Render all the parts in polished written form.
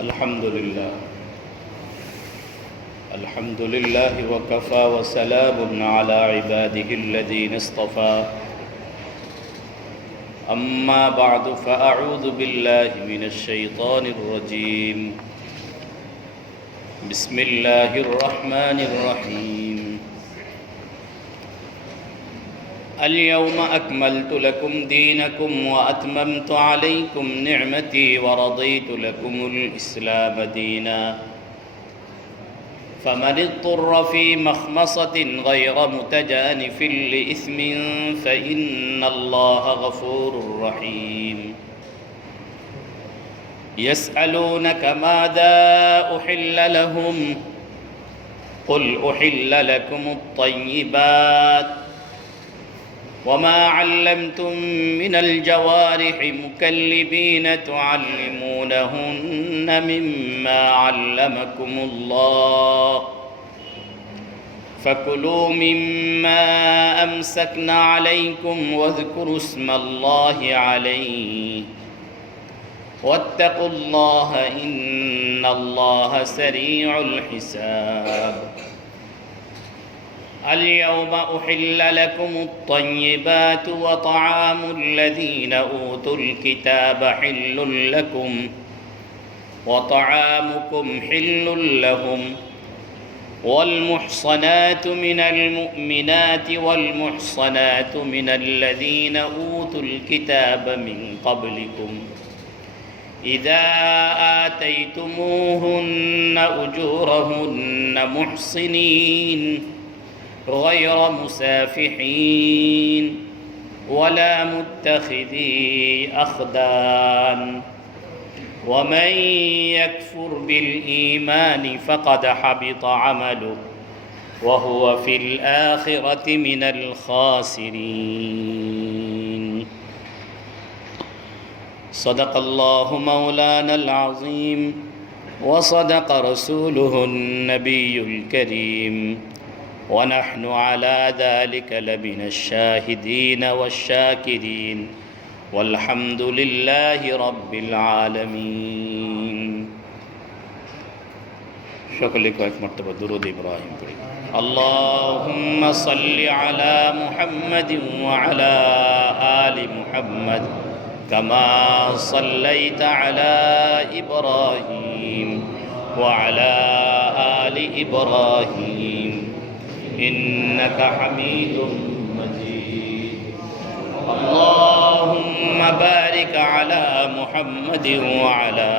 الحمد لله وكفى وسلام على عباده الذين اصطفى أما بعد فأعوذ بالله من الشيطان الرجيم بسم الله الرحمن الرحيم اليوم أكملت لكم دينكم وأتممت عليكم نعمتي ورضيت لكم الإسلام دينا فمن اضطر في مخمصة غير متجانف لإثم فإن الله غفور رحيم يسألونك ماذا أحل لهم قل أحل لكم الطيبات وما علمتم من الجوارح مكلبين تعلمونهن مما علمكم الله فكلوا مما أمسكن عليكم واذكروا اسم الله عليه واتقوا الله إن الله سريع الحساب اليوم أحل لكم الطيبات وطعام الذين أوتوا الكتاب حل لكم وطعامكم حل لهم والمحصنات من المؤمنات والمحصنات من الذين أوتوا الكتاب من قبلكم إذا آتيتموهن أجورهن محصنين غير مسافحين ولا متخذي أخدان ومن يكفر بالإيمان فقد حبط عمله وهو في الآخرة من الخاسرين صدق الله مولانا العظيم وصدق رسوله النبي الكريم ونحن على ذلك لمن الشاهدين والشاكرين والحمد لله رب العالمين شكرا لك مرتبة درود إبراهيم اللهم صل على محمد وعلى آل محمد كما صليت على إبراهيم وعلى آل إبراهيم إنك حميد مجيد اللهم بارك على محمد وعلى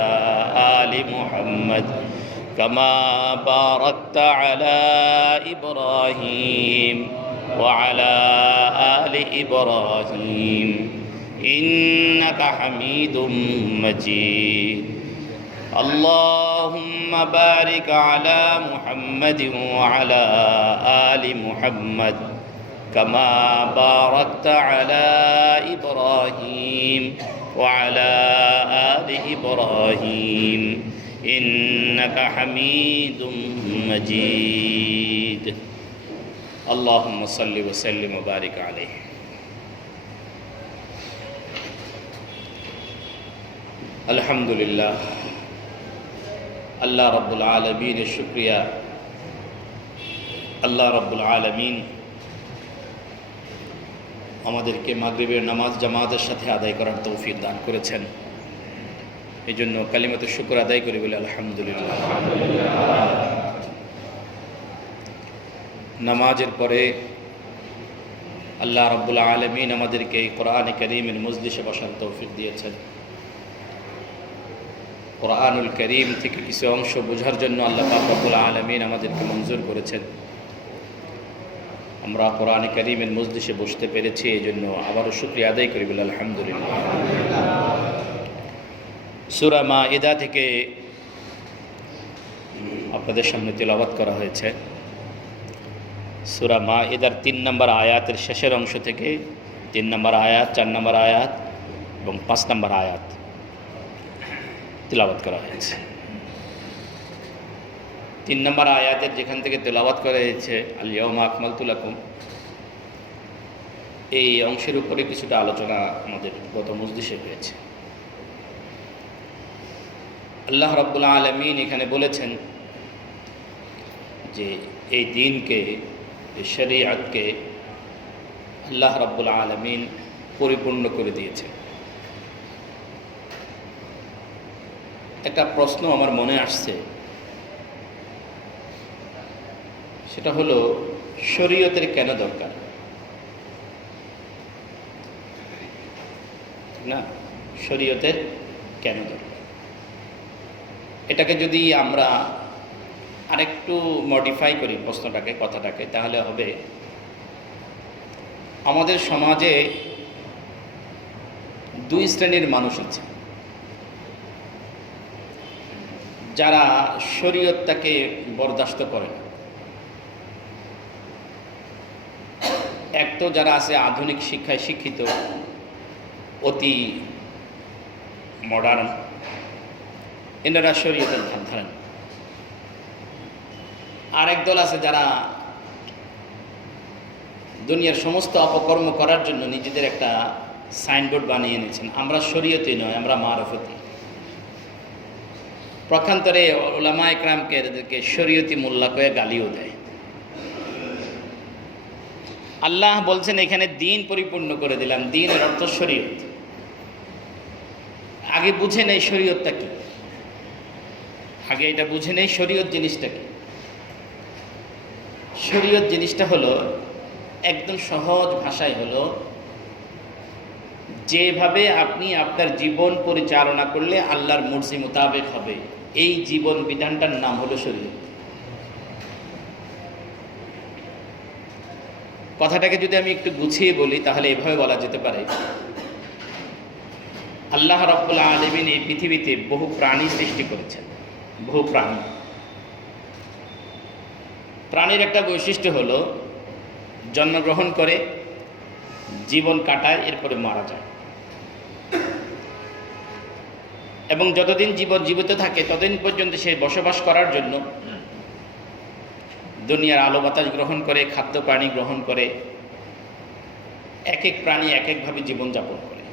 آل محمد كما باركت على إبراهيم وعلى آل إبراهيم إنك حميد مجيد اللهم بارك على محمد وعلى آل محمد كما باركت على إبراهيم وعلى آل إبراهيم إنك حميد مجيد اللهم صل وسلم وبارك عليه الحمد لله আল্লাহ রব্বুল আলমিনের শুকরিয়া আল্লাহ রব্বুল আলমিন আমাদেরকে মাগরিবের নামাজ জামাতের সাথে আদায় করার তৌফিক দান করেছেন এই জন্য কালিমাতুশ শুকর আদায় করি বলে আলহামদুলিল্লাহ নামাজের পরে আল্লাহ রব্বুল আলমিন আমাদেরকে এই কোরআন কারীমের মজলিসে বসার তৌফিক দিয়েছেন কোরআনুল করিম থেকে কিছু অংশ বোঝার জন্য আল্লাহ পাক রব্বুল আলামিন আমাদেরকে মঞ্জুর করেছেন আমরা কোরআন কারীমের মজলিসে বসতে পেরেছি এই জন্য আবারও শুকরিয়া আদায় করি বলে আলহামদুলিল্লাহ সূরা মাঈদা থেকে আপনাদের সামনে তেলাওয়াত করা হয়েছে সূরা মাঈদার 3 নম্বর আয়াতের শেষের অংশ থেকে 3 নম্বর আয়াত 4 নম্বর আয়াত এবং 5 নম্বর আয়াত তেলাওয়াত করা হয়েছে 3 নম্বর আয়াতের যেখান থেকে তেলাওয়াত করা হয়েছে আল ইয়াউমা আকমালতু লাকুম এই অংশের উপরে কিছুটা আলোচনা আমাদের গত মজলিসে হয়েছে আল্লাহ রাব্বুল আলামিন এখানে বলেছেন যে এই দ্বীনকে, এই শরীয়তকে আল্লাহ রাব্বুল আলামিন পরিপূর্ণ করে দিয়েছে। একটা প্রশ্ন আমার মনে আসছে, সেটা হলো শরীয়তের কেন দরকার? না, শরীয়তের কেন দরকার? এটাকে যদি আমরা আরেকটু মডিফাই করি প্রশ্নটাকে, কথাটাকে, তাহলে হবে আমাদের সমাজে দুই শ্রেণীর মানুষ আছে, যারা শরীয়তটাকে বরদাস্ত করে না। এক তো যারা আছে আধুনিক শিক্ষায় শিক্ষিত, অতি মডার্ন, এনারা শরীয়তের ধার ধারেন। আর একদল আছে যারা দুনিয়ার সমস্ত অপকর্ম করার জন্য নিজেদের একটা সাইনবোর্ড বানিয়ে নিয়েছেন, আমরা শরীয়তে নয়, আমরা মারফতি। পক্ষান্তরে উলামা ইকরামকে এদেরকে শরীয়তি মোল্লা কয়ে গালিও দেয়। আল্লাহ বলছেন এখানে দ্বীন পরিপূর্ণ করে দিলাম, দ্বীনের অর্থ শরীয়ত। আগে বুঝে নেই শরীয়তটা কি, আগে এটা বুঝে নেই শরীয়ত জিনিসটা কি। শরীয়ত জিনিসটা হলো, একদম সহজ ভাষায় হলো, যেভাবে আপনি আপনার জীবন পরিচালনা করলে আল্লাহর মর্জি মোতাবেক হবে, এই জীবন বিধানটার নাম হলো শরীয়ত। কথাটাকে যদি আমি একটু গুছিয়ে বলি তাহলে এভাবে বলা যেতে পারে, আল্লাহ রাব্বুল আলামিন এই পৃথিবীতে বহু প্রাণী সৃষ্টি করেছেন, বহু প্রাণী। প্রাণীর একটা বৈশিষ্ট্য হলো জন্মগ্রহণ করে, জীবন কাটায়, এরপরে মারা যায়। এবং যতদিন জীবন জীবিত থাকে ততদিন পর্যন্ত সে বসবাস করার জন্য দুনিয়ার আলো বাতাস গ্রহণ করে, খাদ্য পানি গ্রহণ করে। এক এক প্রাণী এক একভাবে জীবনযাপন করে।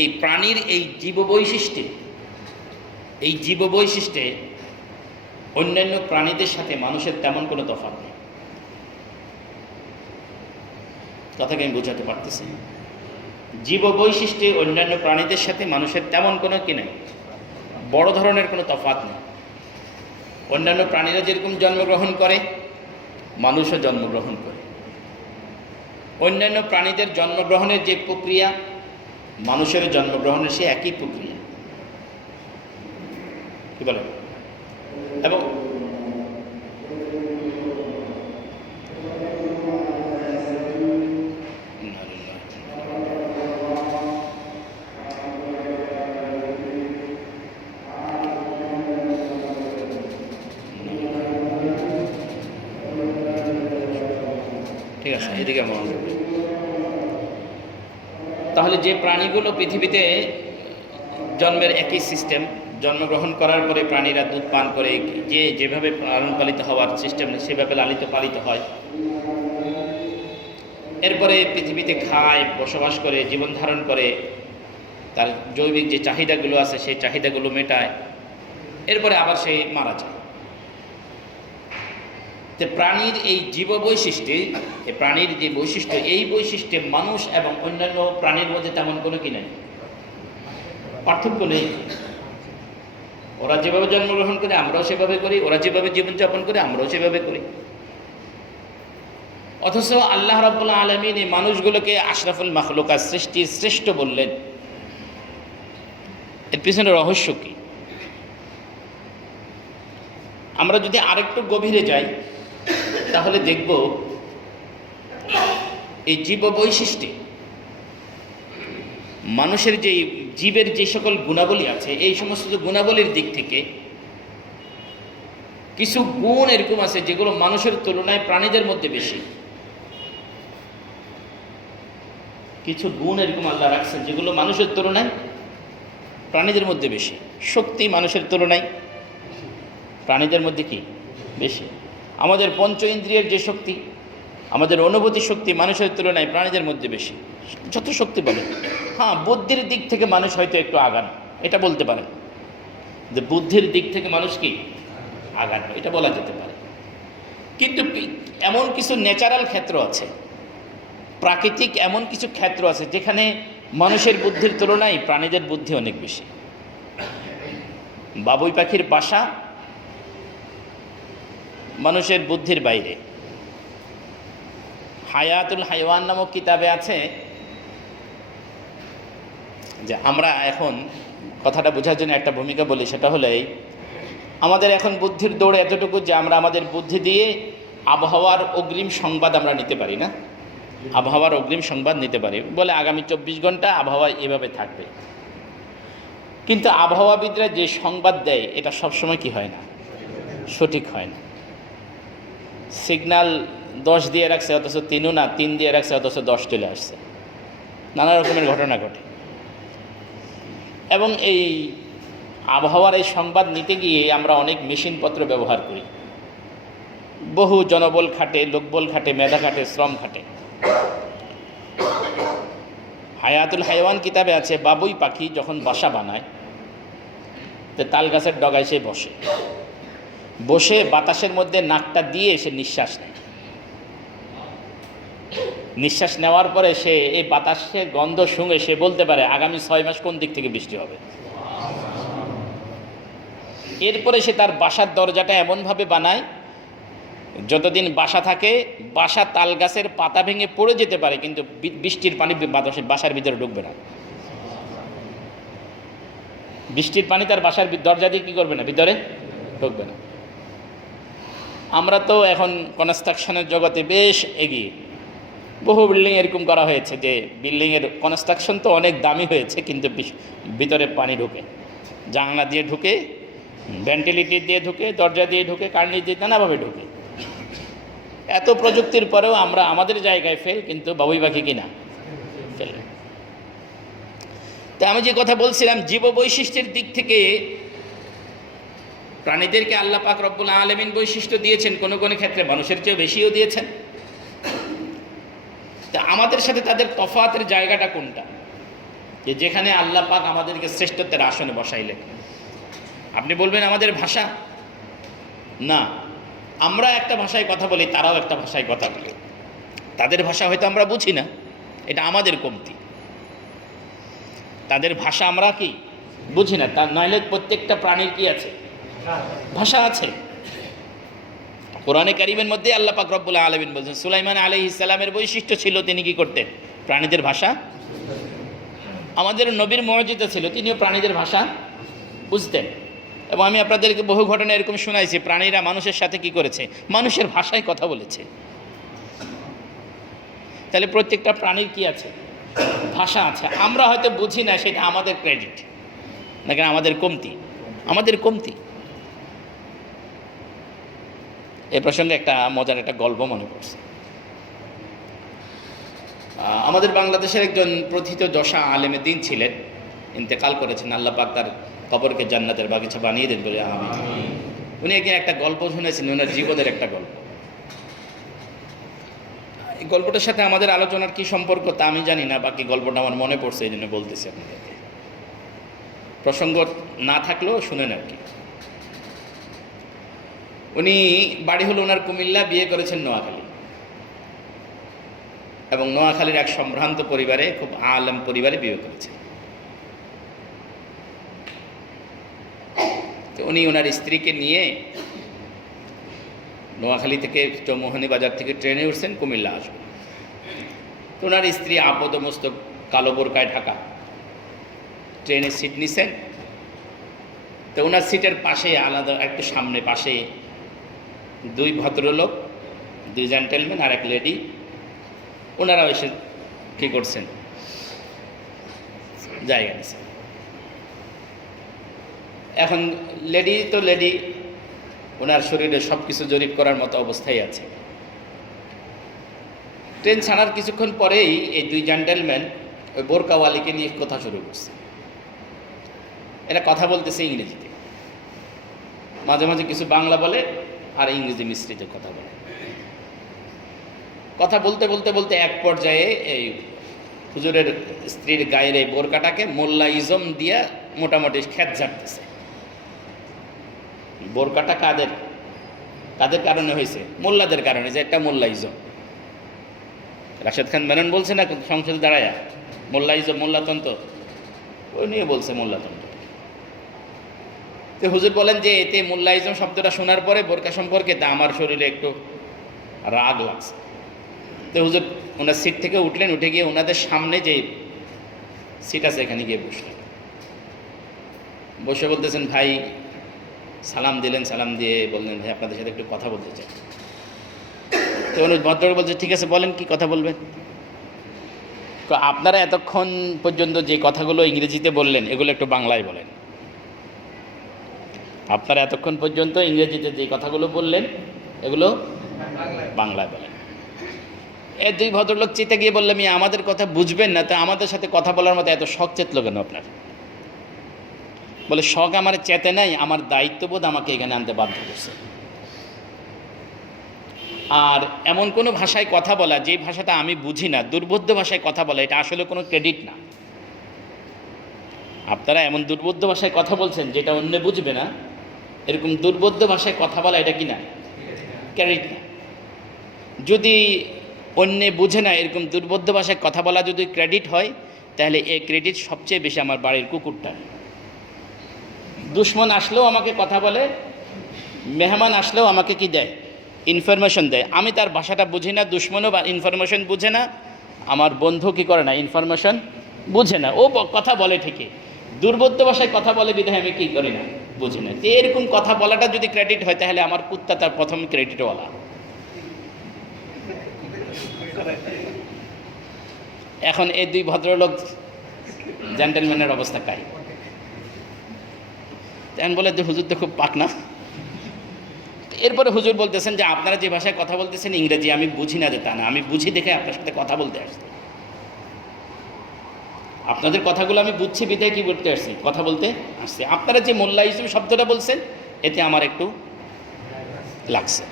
এই প্রাণীর এই জীববৈশিষ্ট্যে অন্যান্য প্রাণীদের সাথে মানুষের তেমন কোনো তফাৎ নেই। কথাকে আমি বোঝাতে পারতেছি। জীববৈশিষ্ট্যে অন্যান্য প্রাণীদের সাথে মানুষের তেমন কোনো কি নেই, বড় ধরনের কোনো তফাৎ নেই। অন্যান্য প্রাণীরা যেরকম জন্মগ্রহণ করে, মানুষও জন্মগ্রহণ করে। অন্যান্য প্রাণীদের জন্মগ্রহণের যে প্রক্রিয়া, মানুষের জন্মগ্রহণের সে একই প্রক্রিয়া। কি বলে? এবং ঠিক আছে, এদিকে মনে রাখবে। তাহলে যে প্রাণীগুলো পৃথিবীতে জন্মের একই সিস্টেম, জন্মগ্রহণ করার পরে প্রাণীরা দুধ পান করে, যেভাবে লালন পালিত হওয়ার সিস্টেম সেভাবে লালিত পালিত হয়, এরপরে পৃথিবীতে খায়, বসবাস করে, জীবন ধারণ করে, তার জৈবিক যে চাহিদাগুলো আছে সেই চাহিদাগুলো মেটায়, এরপরে আবার সে মারা যায়। তো প্রাণীর এই জীববৈশিষ্ট্যে, এই প্রাণীর যে বৈশিষ্ট্য, এই বৈশিষ্ট্যে মানুষ এবং অন্যান্য প্রাণীর মধ্যে তেমন কোনো কি নেই, পার্থক্য নেই। ওরা যেভাবে জন্মগ্রহণ করে আমরাও সেভাবে করি, ওরা যেভাবে জীবনযাপন করে আমরাও সেভাবে করি। অথচ আল্লাহ রাব্বুল আলামিন এই মানুষগুলোকে আশরাফুল মাখলুকাত, সৃষ্টির শ্রেষ্ঠ বললেন। এর পিছনে রহস্য কি? আমরা যদি আরেকটু গভীরে যাই তাহলে দেখব এই জীববৈশিষ্ট্যে মানুষের যে জীবের যে সকল গুণাবলী আছে, এই সমস্ত গুণাবলীর দিক থেকে কিছু গুণ এরকম আছে যেগুলো মানুষের তুলনায় প্রাণীদের মধ্যে বেশি। কিছু গুণ এরকম আল্লাহ রাখছেন যেগুলো মানুষের তুলনায় প্রাণীদের মধ্যে বেশি। শক্তি মানুষের তুলনায় প্রাণীদের মধ্যে কি বেশি। আমাদের পঞ্চ ইন্দ্রিয়ের যে শক্তি, আমাদের অনুভূতি শক্তি মানুষের তুলনায় প্রাণীদের মধ্যে বেশি। যত শক্তি বলে, হ্যাঁ, বুদ্ধির দিক থেকে মানুষ হয়তো একটু আগান, এটা বলতে পারেন, যে বুদ্ধির দিক থেকে মানুষ কি আগানো, এটা বলা যেতে পারে। কিন্তু এমন কিছু ন্যাচারাল ক্ষেত্র আছে, প্রাকৃতিক এমন কিছু ক্ষেত্র আছে যেখানে মানুষের বুদ্ধির তুলনায় প্রাণীদের বুদ্ধি অনেক বেশি। বাবুই পাখির বাসা মানুষের বুদ্ধির বাইরে। হায়াতুল হাইওয়ান নামক কিতাবে আছে যে আমরা এখন কথাটা বোঝার জন্য একটা ভূমিকা বলি, সেটা হলো আমাদের এখন বুদ্ধির দৌড় এতটুকু যে আমরা আমাদের বুদ্ধি দিয়ে আবহাওয়ার অগ্রিম সংবাদ আমরা নিতে পারি না, আবহাওয়ার অগ্রিম সংবাদ নিতে পারি বলে আগামী 24 ঘন্টা আবহাওয়া এভাবে থাকবে। কিন্তু আবহাওয়াবিদরা যে সংবাদ দেয় এটা সবসময় কি হয় না, সঠিক হয় না। সিগন্যাল 10 দিয়ে রাখছে অথচ 3ও না, 3 দিয়ে রাখছে অথচ 10 চলে আসছে, নানা রকমের ঘটনা ঘটে। এবং এই আবহাওয়ার এই সংবাদ নিতে গিয়ে আমরা অনেক মেশিনপত্র ব্যবহার করি, বহু জনবল খাটে, লোকবল খাটে, মেধা খাটে, শ্রম খাটে। হায়াতুল হাইওয়ান কিতাবে আছে বাবুই পাখি যখন বাসা বানায় তো তাল গাছের ডগায় সে বসে, বসে বাতাসের মধ্যে নাকটা দিয়ে সে নিঃশ্বাস নেয়। নিঃশ্বাস নেওয়ার পরে সে এই বাতাসের গন্ধ শুঁকে সে বলতে পারে আগামী 6 মাস কোন দিক থেকে বৃষ্টি হবে। এরপরে সে তার বাসার দরজাটা এমনভাবে বানায় যতদিন বাসা থাকে বাসা তাল গাছের পাতা ভেঙে পড়ে যেতে পারে, কিন্তু বৃষ্টির পানি বাসার ভিতরে ঢুকবে না। বৃষ্টির পানি তার বাসার দরজা দিয়ে কী করবে না, ভিতরে ঢুকবে না। আমরা তো এখন কনস্ট্রাকশনের জগতে বেশ এগিয়ে, বহু বিল্ডিং এরকম করা হয়েছে যে বিল্ডিংয়ের কনস্ট্রাকশন তো অনেক দামি হয়েছে, কিন্তু ভিতরে পানি ঢুকে, জানলা দিয়ে ঢুকে, ভেন্টিলেটর দিয়ে ঢুকে, দরজা দিয়ে ঢুকে, কার্নিশ দিয়ে, নানাভাবে ঢুকে। এত প্রযুক্তির পরেও আমরা আমাদের জায়গায় ফেল, কিন্তু বাবুই পাখি কিনা ফেল। তা আমি যে কথা বলছিলাম, জীব বৈশিষ্ট্যের দিক থেকে প্রাণীদেরকে আল্লাহ পাক রব্বুল আলামিন বৈশিষ্ট্য দিয়েছেন, কোনো কোনো ক্ষেত্রে মানুষের চেয়েও বেশিও দিয়েছেন। তা আমাদের সাথে তাদের তফাতের জায়গাটা কোনটা, যে যেখানে আল্লাহ পাক আমাদেরকে শ্রেষ্ঠত্বের আসনে বসাইলেন? আপনি বলবেন আমাদের ভাষা, না, আমরা একটা ভাষায় কথা বলি, তারাও একটা ভাষায় কথা বলে। তাদের ভাষা হয়তো আমরা বুঝি না, এটা আমাদের কমতি। তাদের ভাষা আমরা কি বুঝি না, তার নইলে প্রত্যেকটা প্রাণীর কি আছে, ভাষা আছে। কোরআনে কারীমের মধ্যে আল্লাহ পাক রব্বুল আলামিন বলছেন সুলাইমান আলাইহিস সালামের বৈশিষ্ট্য ছিল তিনি কি করতেন, প্রাণীদের ভাষা। আমাদের নবীর মুজিজা ছিল, তিনিও প্রাণীদের ভাষা বুঝতেন। এবং আমি আপনাদেরকে বহু ঘটনা এরকম শোনাইছি, প্রাণীরা মানুষের সাথে কি করেছে, মানুষের ভাষায় কথা বলেছে। তাহলে প্রত্যেকটা প্রাণীর কি আছে, ভাষা আছে। আমরা হয়তো বুঝি না, সেটা আমাদের ক্রেডিট, নাকি আমাদের কমতি, আমাদের কমতি। এ প্রসঙ্গে একটা মজার একটা গল্প মনে পড়ছে। আমাদের বাংলাদেশের একজন প্রথিত যশা আলেমে দ্বীন ছিলেন, ইন্তেকাল করেছেন, আল্লাহ পাক তার কবরকে জান্নাতের বাগিচা বানিয়ে দেন বলে আমি। উনি একদিন একটা গল্প শুনেছেন, ওনার জীবনের একটা গল্প। এই গল্পটার সাথে আমাদের আলোচনার কি সম্পর্ক তা আমি জানি না, বাকি গল্পটা আমার মনে পড়ছে, এই জন্য বলতেছি আপনাদেরকে। প্রসঙ্গ না থাকলেও শুনেন আর কি। উনি বাড়ি হলো ওনার কুমিল্লা, বিয়ে করেছেন নোয়াখালী, এবং নোয়াখালীর এক সম্ভ্রান্ত পরিবারে, খুব আলেম পরিবারে বিয়ে করেছেন। তো উনি ওনার স্ত্রীকে নিয়ে নোয়াখালী থেকে চৌমোহনী বাজার থেকে ট্রেনে উঠছেন, কুমিল্লা আসবেন। তো ওনার স্ত্রী আপদমস্তক কালো বোরকায় ঢাকা, ট্রেনে সিট নিছেন। তো ওনার সিটের পাশে আলাদা একটু সামনে পাশে 2 ভদ্রলোক, 2 জেন্টেলম্যান আর 1 লেডি, ওনারা এসে কী করছেন, জায়গা নিছেন। এখন লেডি তো লেডি, ওনার শরীরে সব কিছু জরিপ করার মতো অবস্থায় আছে। ট্রেন ছাড়ার কিছুক্ষণ পরেই এই 2 জেন্টেলম্যান ওই বোরকাওয়ালিকে নিয়ে কথা শুরু করছে। এরা কথা বলতেছে ইংরেজিতে, মাঝে মাঝে কিছু বাংলা বলে আর ইংরেজি মিশ্রিত কথা বলে। কথা বলতে বলতে বলতে এক পর্যায়ে এই হুজুরের স্ত্রীর গায়ের এই বোরকাটাকে মোল্লাইজম দিয়া মোটামুটি খেত ঝাড়তেছে। বোরকাটা কাদের কাদের কারণে হয়েছে? মোল্লাদের কারণে, যে একটা মোল্লাইজম। রাশেদ খান মেনন বলছে না সংসদে দাঁড়ায়া, মোল্লাইজম, মোল্লাতন্ত্র, ওই নিয়ে বলছে মোল্লাতন্ত্র। তো হুজুর বলেন যে এতে মোল্লাইজম শব্দটা শোনার পরে বোরকা সম্পর্কে তা আমার শরীরে একটু রাগ লাগছে। তো হুজুর ওনার সিট থেকে উঠলেন, উঠে গিয়ে ওনাদের সামনে যে সিট আছে এখানে গিয়ে বসলেন। বসে বলতেছেন, ভাই সালাম দিলেন, সালাম দিয়ে বললেন, ভাই আপনাদের সাথে একটু কথা বলতে চাই। তো উনি ভদ্রলোক বলছে, ঠিক আছে বলেন, কি কথা বলবেন। তো আপনারা এতক্ষণ পর্যন্ত যে কথাগুলো ইংরেজিতে বললেন এগুলো একটু বাংলায় বলেন। আপনারা এতক্ষণ পর্যন্ত ইংরেজিতে যে কথাগুলো বললেন এগুলো বাংলায় বলেন। এই দুই ভদ্রলোক চিতে গিয়ে বললেন, আমাদের কথা বুঝবেন না, তো আমাদের সাথে কথা বলার মতো এত শখ চেতলো কেন আপনার? বলে, শখ আমার চেতে নাই, আমার দায়িত্ববোধ আমাকে এখানে আনতে বাধ্য করছে। আর এমন কোনো ভাষায় কথা বলা যে ভাষাটা আমি বুঝি না, দুর্বোধ্য ভাষায় কথা বলা, এটা আসলে কোনো ক্রেডিট না। আপনারা এমন দুর্বোধ্য ভাষায় কথা বলছেন যেটা অন্য বুঝবে না, এরকম দুর্বোধ্য ভাষায় কথা বলা এটা কি না? ক্রেডিট না। যদি অন্যে বুঝে না এরকম দুর্বোধ্য ভাষায় কথা বলা যদি ক্রেডিট হয়, তাহলে এই ক্রেডিট সবচেয়ে বেশি আমার বাড়ির কুকুরটা। দুশ্মন আসলেও আমাকে কথা বলে, মেহমান আসলেও আমাকে কি দেয়? ইনফরমেশন দেয়। আমি তার ভাষাটা বুঝি না, দুশ্মনও বা ইনফরমেশন বুঝে না, আমার বন্ধু কি করে না, ইনফরমেশন বুঝে না। ও কথা বলে ঠিকই, দুর্বোধ্য ভাষায় কথা বলে বিধায় আমি কী করি না, বুঝি না। তো এরকম কথা বলাটা যদি ক্রেডিট হয়, তাহলে আমার কুত্তা তার প্রথম ক্রেডিটওয়ালা। এখন এই দুই ভদ্রলোক জেন্টেলম্যানের অবস্থা কাই। তেমন বলে যে হুজুর তো খুব পাকনা। এরপরে হুজুর বলতেছেন যে আপনারা যে ভাষায় কথা বলতেছেন ইংরেজি, আমি বুঝি না, যে তা না, আমি বুঝি দেখে আপনার সাথে কথা বলতে আসছি। আপনাদের কথাগুলো আমি বুঝছি বিধায় কি বলতে আসছি, কথা বলতে আসছি। আপনারা যে মোল্লাইজম শব্দটা বলছেন এতে আমার একটু লাগছে।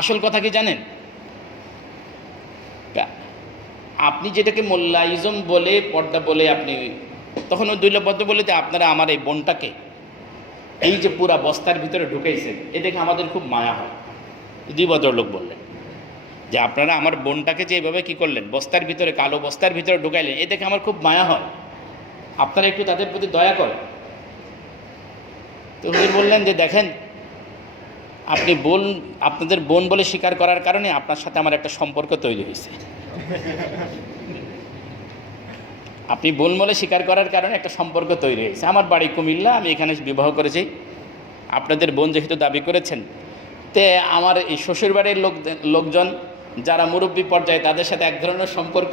আসল কথা কি জানেন? আপনি যেটাকে মোল্লাইজম বলে, পর্দা বলে, আপনি তখন ওই দুইলভ্য বলে যে আপনারা আমার এই বোনটাকে এই যে পুরা বস্তার ভিতরে ঢুকেছেন, এ দেখে আমাদের খুব মায়া হয়। দুই ভদ্রলোক বললেন যে আপনারা আমার বোনটাকে যে এভাবে কী করলেন, বস্তার ভিতরে, কালো বস্তার ভিতরে ঢুকাইলেন, এ দেখে আমার খুব মায়া হয়, আপনারা একটু তাদের প্রতি দয়া করেন। তো হুজুর বললেন যে দেখেন, আপনি আপনাদের বোন বলে স্বীকার করার কারণে আপনার সাথে আমার একটা সম্পর্ক তৈরি হয়েছে। আপনি বোন বলে স্বীকার করার কারণে একটা সম্পর্ক তৈরি হয়েছে। আমার বাড়ি কুমিল্লা, আমি এখানে বিবাহ করেছি। আপনাদের বোন যেহেতু দাবি করেছেন, তে আমার এই শ্বশুরবাড়ির লোকজন যারা মুরব্বী পর্যায়ে তাদের সাথে এক ধরনের সম্পর্ক,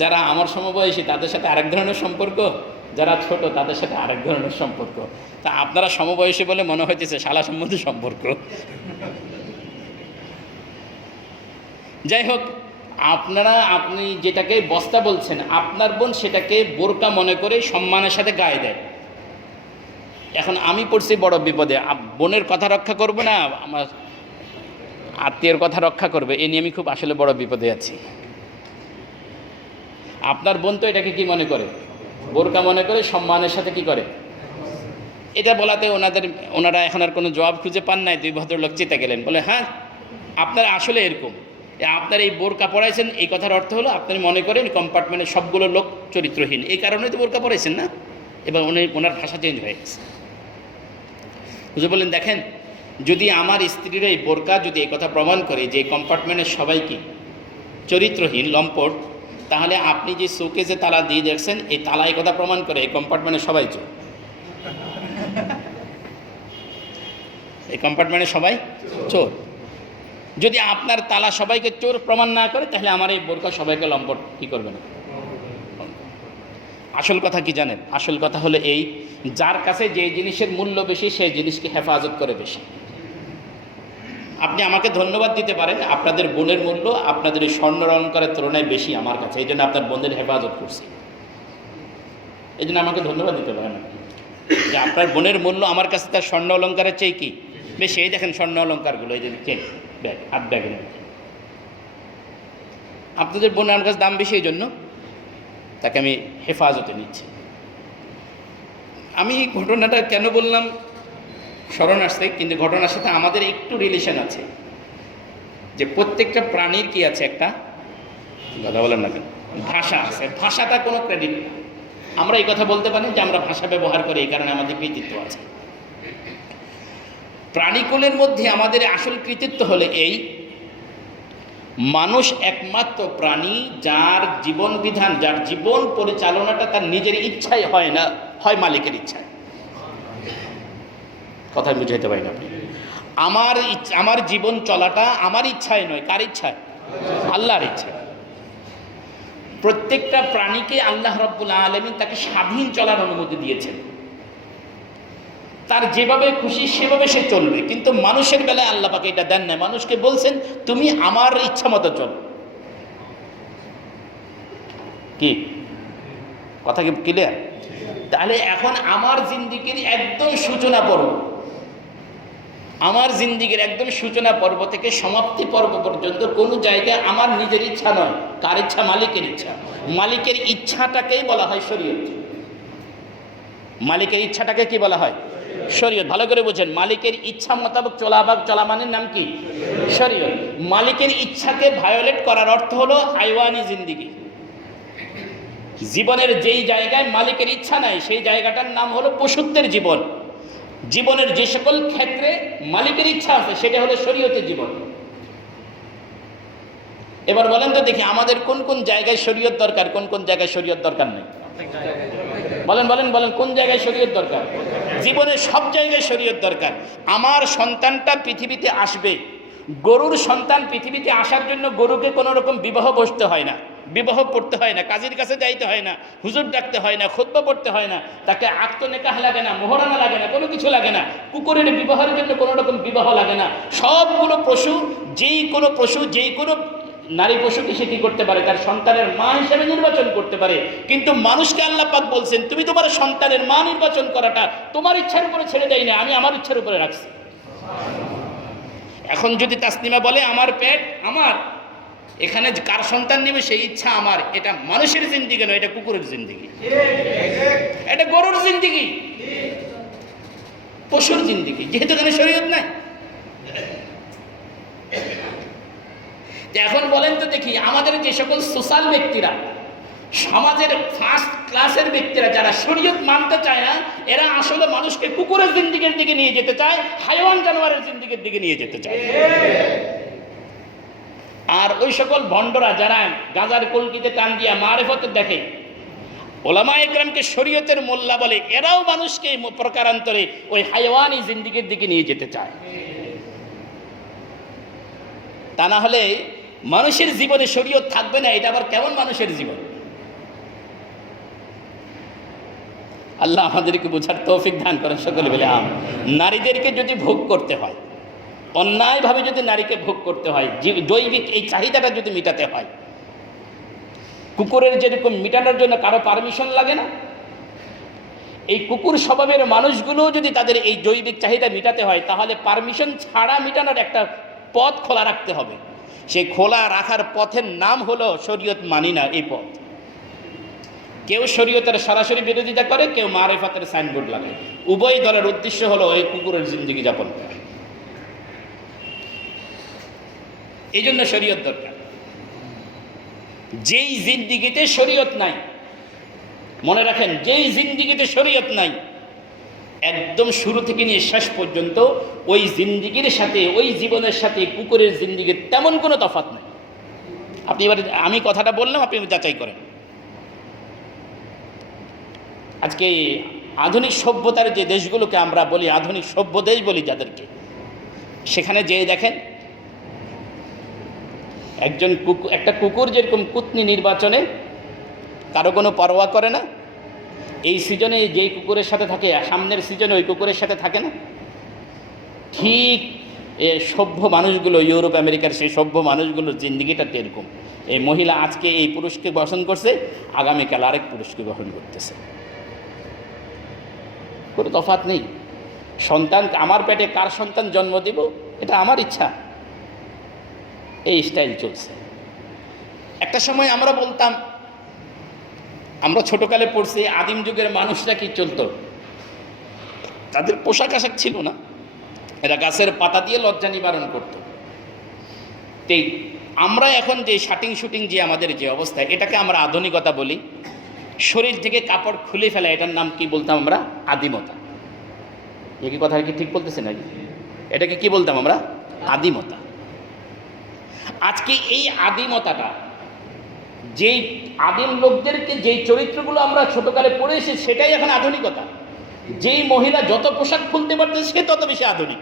যারা আমার সমবয়সী তাদের সাথে আরেক ধরনের সম্পর্ক, যারা ছোট তাদের সাথে আরেক ধরনের সম্পর্ক। তা আপনারা সমবয়সী বলে মনে হইতেছে শালা সম্বন্ধে সম্পর্ক। যাই হোক, আপনি যেটাকে বস্তা বলছেন, আপনার বোন সেটাকে বোরকা মনে করে সম্মানের সাথে গায়ে দেয়। এখন আমি পড়ছি বড় বিপদে, বোনের কথা রক্ষা করব না আমার আত্মীয়ের কথা রক্ষা করবে, এ নিয়ে আমি খুব আসলে বড় বিপদে আছি। আপনার বোন তো এটাকে কি মনে করে, বোরকা মনে করে সম্মানের সাথে কি করে। এটা বলাতে ওনারা এখন আর কোনো জবাব খুঁজে পান নাই। দুই ভদ্রলোক চেতে গেলেন, বলে হ্যাঁ আপনারা আসলে এরকম, আপনার এই বোরকা পড়াইছেন, এই কথার অর্থ হলো আপনি মনে করেন কম্পার্টমেন্টের সবগুলো লোক চরিত্রহীন, এই কারণে তো বোরকা পড়াইছেন না। এবার ওনার ভাষা চেঞ্জ হয়ে গেছে। হুজুর বললেন, দেখেন, যদি আমার স্ত্রীর এই বোরকা যদি এই কথা প্রমাণ করে যে কম্পার্টমেন্টের সবাইকে চরিত্রহীন, লম্পট, তাহলে আপনি যে শোকে যে তালা দিয়ে দেখছেন, এই তালা এই কথা প্রমাণ করে এই কম্পার্টমেন্টের সবাই চোর, এই কম্পার্টমেন্টের সবাই চোর। যদি আপনার তালা সবাইকে চোর প্রমাণ না করে, তাহলে আমার এই বোরকা সবাইকে লম্পট কী করবে না। আসল কথা কি জানেন? আসল কথা হলো এই, যার কাছে যে জিনিসের মূল্য বেশি সেই জিনিসকে হেফাজত করে বেশি। আপনি আমাকে ধন্যবাদ দিতে পারেন, আপনাদের বোনের মূল্য আপনাদের এই স্বর্ণ অলঙ্কারের তুলনায় বেশি আমার কাছে, এই জন্য আপনার বোনের হেফাজত করছি, এই জন্য আমাকে ধন্যবাদ দিতে পারেন যে আপনার বোনের মূল্য আমার কাছে তার স্বর্ণ অলঙ্কারের চেয়ে কি বেশি। এই দেখেন স্বর্ণ অলঙ্কারগুলো, এই যে চেন ব্যাগ, হাত ব্যাগের মধ্যে, আপনাদের বোনের আমার কাছে দাম বেশি, এই জন্য তাকে আমি হেফাজতে নিচ্ছি। আমি ঘটনাটা কেন বললাম স্মরণ আসছে, কিন্তু ঘটনার সাথে আমাদের একটু রিলেশন আছে। যে প্রত্যেকটা প্রাণীর কি আছে, একটা কথা বলেন না কেন, ভাষা আছে। ভাষাটা কোনো ক্রেডিট না। আমরা এই কথা বলতে পারি যে আমরা ভাষা ব্যবহার করি, এই কারণে আমাদের কৃতিত্ব আছে। প্রাণীকুলের মধ্যে আমাদের আসল কৃতিত্ব হলো এই, মানুষ একমাত্র প্রাণী যার জীবন বিধান, যার জীবন পরিচালনাটা তার নিজের ইচ্ছায় হয় না, হয় মালিকের ইচ্ছায়। কথা বুঝাইতে পারি না আপনি? আমার জীবন চলাটা আমার ইচ্ছায় নয়, কার ইচ্ছায়? আল্লাহর ইচ্ছায়। প্রত্যেকটা প্রাণীকে আল্লাহ রাব্বুল আলামিন তাকে স্বাধীন চলার অনুমতি দিয়েছেন। তার যেভাবে খুশি সেভাবে সে চলবে, কিন্তু মানুষের বেলায় আল্লাহ পাক এটা দেন না। মানুষকে বলছেন তুমি আমার ইচ্ছা মতো চলো। কি কথা কি ক্লিয়ার? তাহলে এখন আমার জিন্দিগির একদম সূচনা পর্ব, আমার জিন্দিগির একদম সূচনা পর্ব থেকে সমাপ্তি পর্ব পর্যন্ত কোনো জায়গায় আমার নিজের ইচ্ছা নয়, কার ইচ্ছা? মালিকের ইচ্ছা। মালিকের ইচ্ছাটাকেই বলা হয় শরীয়ত। মালিকের ইচ্ছাটাকে কি বলা হয়? শরীয়ত। ভালো করে বুঝেন, মালিকের ইচ্ছা মোতাবেক চলা মানের নাম কি? শরীয়ত। মালিকের ইচ্ছাকে ভায়োলেট করার অর্থ হলো হাইওয়ানি জিন্দিগি। জীবনের যেই জায়গায় মালিকের ইচ্ছা নাই সেই জায়গাটার নাম হলো পশুত্বের জীবন। জীবনের যে সকল ক্ষেত্রে মালিকের ইচ্ছা আছে সেটা হলো শরীয়তের জীবন। এবার বলেন তো দেখি, আমাদের কোন কোন জায়গায় শরীয়ত দরকার, কোন কোন জায়গায় শরীয়ত দরকার নেই? বলেন বলেন বলেন, কোন জায়গায় শরীয়ত দরকার? জীবনের সব জায়গায় শরীয়ত দরকার। আমার সন্তানটা পৃথিবীতে আসবে, গরুর সন্তান পৃথিবীতে আসার জন্য গরুকে কোনো রকম বিবাহ বসতে হয় না, বিবাহ পড়তে হয় না, কাজীর কাছে যাইতে হয় না, হুজুর ডাকতে হয় না, খুতবা পড়তে হয় না, তাকে আকত নেকাহ লাগে না, মোহরানা লাগে না, কোনো কিছু লাগে না। কুকুরের বিবাহের জন্য কোনো রকম বিবাহ লাগে না। সবগুলো পশু, যেই কোনো নারী পশুকে সে কি করতে পারে? তার সন্তানের মা হিসেবে নির্বাচন করতে পারে। কিন্তু মানুষকে আল্লাহ পাক বলছেন তুমি তোমার সন্তানের মা নির্বাচন করাটা তোমার ইচ্ছার উপরে ছেড়ে দেয় না, আমি আমার ইচ্ছার উপরে রাখছি। এখন যদি তাসনিমা বলে আমার পেট আমার, এখানে কার সন্তান নেবে সেই ইচ্ছা আমার, এটা মানুষের জিন্দিগি নয়, এটা কুকুরের জিন্দিগি, এটা গরুর জিন্দিগি, পশুর জিন্দিগি, যেহেতু এখানে শরীয়ত নাই। এখন বলেন তো দেখি, আমাদের যে সকল সোশ্যাল ব্যক্তিরা, সমাজের ফার্স্ট ক্লাসের ব্যক্তিরা যারা শরীয়ত মানতে চায় না, এরা আসলে মানুষকে কুকুরের জিন্দিগির দিকে নিয়ে যেতে চায়, হাইওয়ান জানোয়ারের জিন্দিগির দিকে নিয়ে যেতে চায়। আর ওই সকল ভণ্ডরা যারা গাজার কলকিতে টান দিয়া মারেফত দেখে, ওলামা একরামকে শরীয়তের মোল্লা বলে, এরাও মানুষকে প্রকারান্তরে ওই হাইওয়ানি জিন্দিগির দিকে নিয়ে যেতে চায়। তা না হলে মানুষের জীবনে শরীয়ত থাকবে না, এটা আবার কেমন মানুষের জীবন? আল্লাহ আমাদেরকে বোঝার তৌফিক দান করেন সকলে বলে আমিন। নারীদেরকে যদি ভোগ করতে হয়, অন্যায়ভাবে যদি নারীকে ভোগ করতে হয়, জৈবিক এই চাহিদাটা যদি মেটাতে হয়, কুকুরের যেরকম মেটানোর জন্য কারো পারমিশন লাগে না, এই কুকুর স্বভাবের মানুষগুলো যদি তাদের এই জৈবিক চাহিদা মেটাতে হয়, তাহলে পারমিশন ছাড়া মেটানোর একটা পথ খোলা রাখতে হবে। সেই খোলা রাখার পথের নাম হলো শরীয়ত মানি না এই পথ। কেউ শরীয়তের সরাসরি বিরোধিতা করে, কেউ মারেফাতের সাইনবোর্ড লাগায়। উভয় দলের উদ্দেশ্য হলো এই কুকুরের জিন্দিগি যাপন করা। এই জন্য শরীয়ত দরকার। যেই জিন্দিগিতে শরীয়ত নাই, মনে রাখেন, যেই জিন্দিগিতে শরীয়ত নাই, একদম শুরু থেকে নিয়ে শেষ পর্যন্ত ওই জিন্দিগির সাথে, ওই জীবনের সাথে কুকুরের জিন্দিগির তেমন কোনো তফাৎ নাই। আপনি এবার আমি কথাটা বললাম, আপনি যাচাই করেন। আজকে আধুনিক সভ্যতার যে দেশগুলোকে আমরা বলি আধুনিক সভ্য দেশ বলি যাদেরকে, সেখানে যেয়ে দেখেন একটা কুকুর যেরকম কুতনি নির্বাচনে কারো কোনো পরোয়া করে না, এই সিজনে যেই কুকুরের সাথে থাকে সামনের সিজনে ওই কুকুরের সাথে থাকে না। ঠিক সভ্য মানুষগুলো, ইউরোপ আমেরিকার সেই সভ্য মানুষগুলোর জিন্দিগিটা এরকম। এই মহিলা আজকে এই পুরুষকে গ্রহণ করছে, আগামীকাল আরেক পুরুষকে গ্রহণ করতেছে, কোনো তফাৎ নেই। সন্তান, আমার পেটে কার সন্তান জন্ম দিব এটা আমার ইচ্ছা, এই স্টাইল চলছে। একটা সময় আমরা বলতাম, আমরা ছোটকালে পড়ছি আদিম যুগের মানুষরা কি চলতো, তাদের পোশাক আশাক ছিল না, এরা গাছের পাতা দিয়ে লজ্জা নিবারণ করত। এই আমরা এখন যে শাটিং শুটিং যে আমাদের যে অবস্থা, এটাকে আমরা আধুনিকতা বলি। শরীর থেকে কাপড় খুলে ফেলা, এটার নাম কি বলতাম আমরা? আদিমতা। এ কি কথা কি ঠিক বলতেছে নাকি? এটাকে কি বলতাম আমরা? আদিমতা। আজকে এই আদিমতাটা, যেই আদিম লোকদেরকে যেই চরিত্রগুলো আমরা ছোটকালে পড়ে এসে, সেটাই এখন আধুনিকতা। যেই মহিলা যত পোশাক খুলতে পারত সে তত বেশি আধুনিক।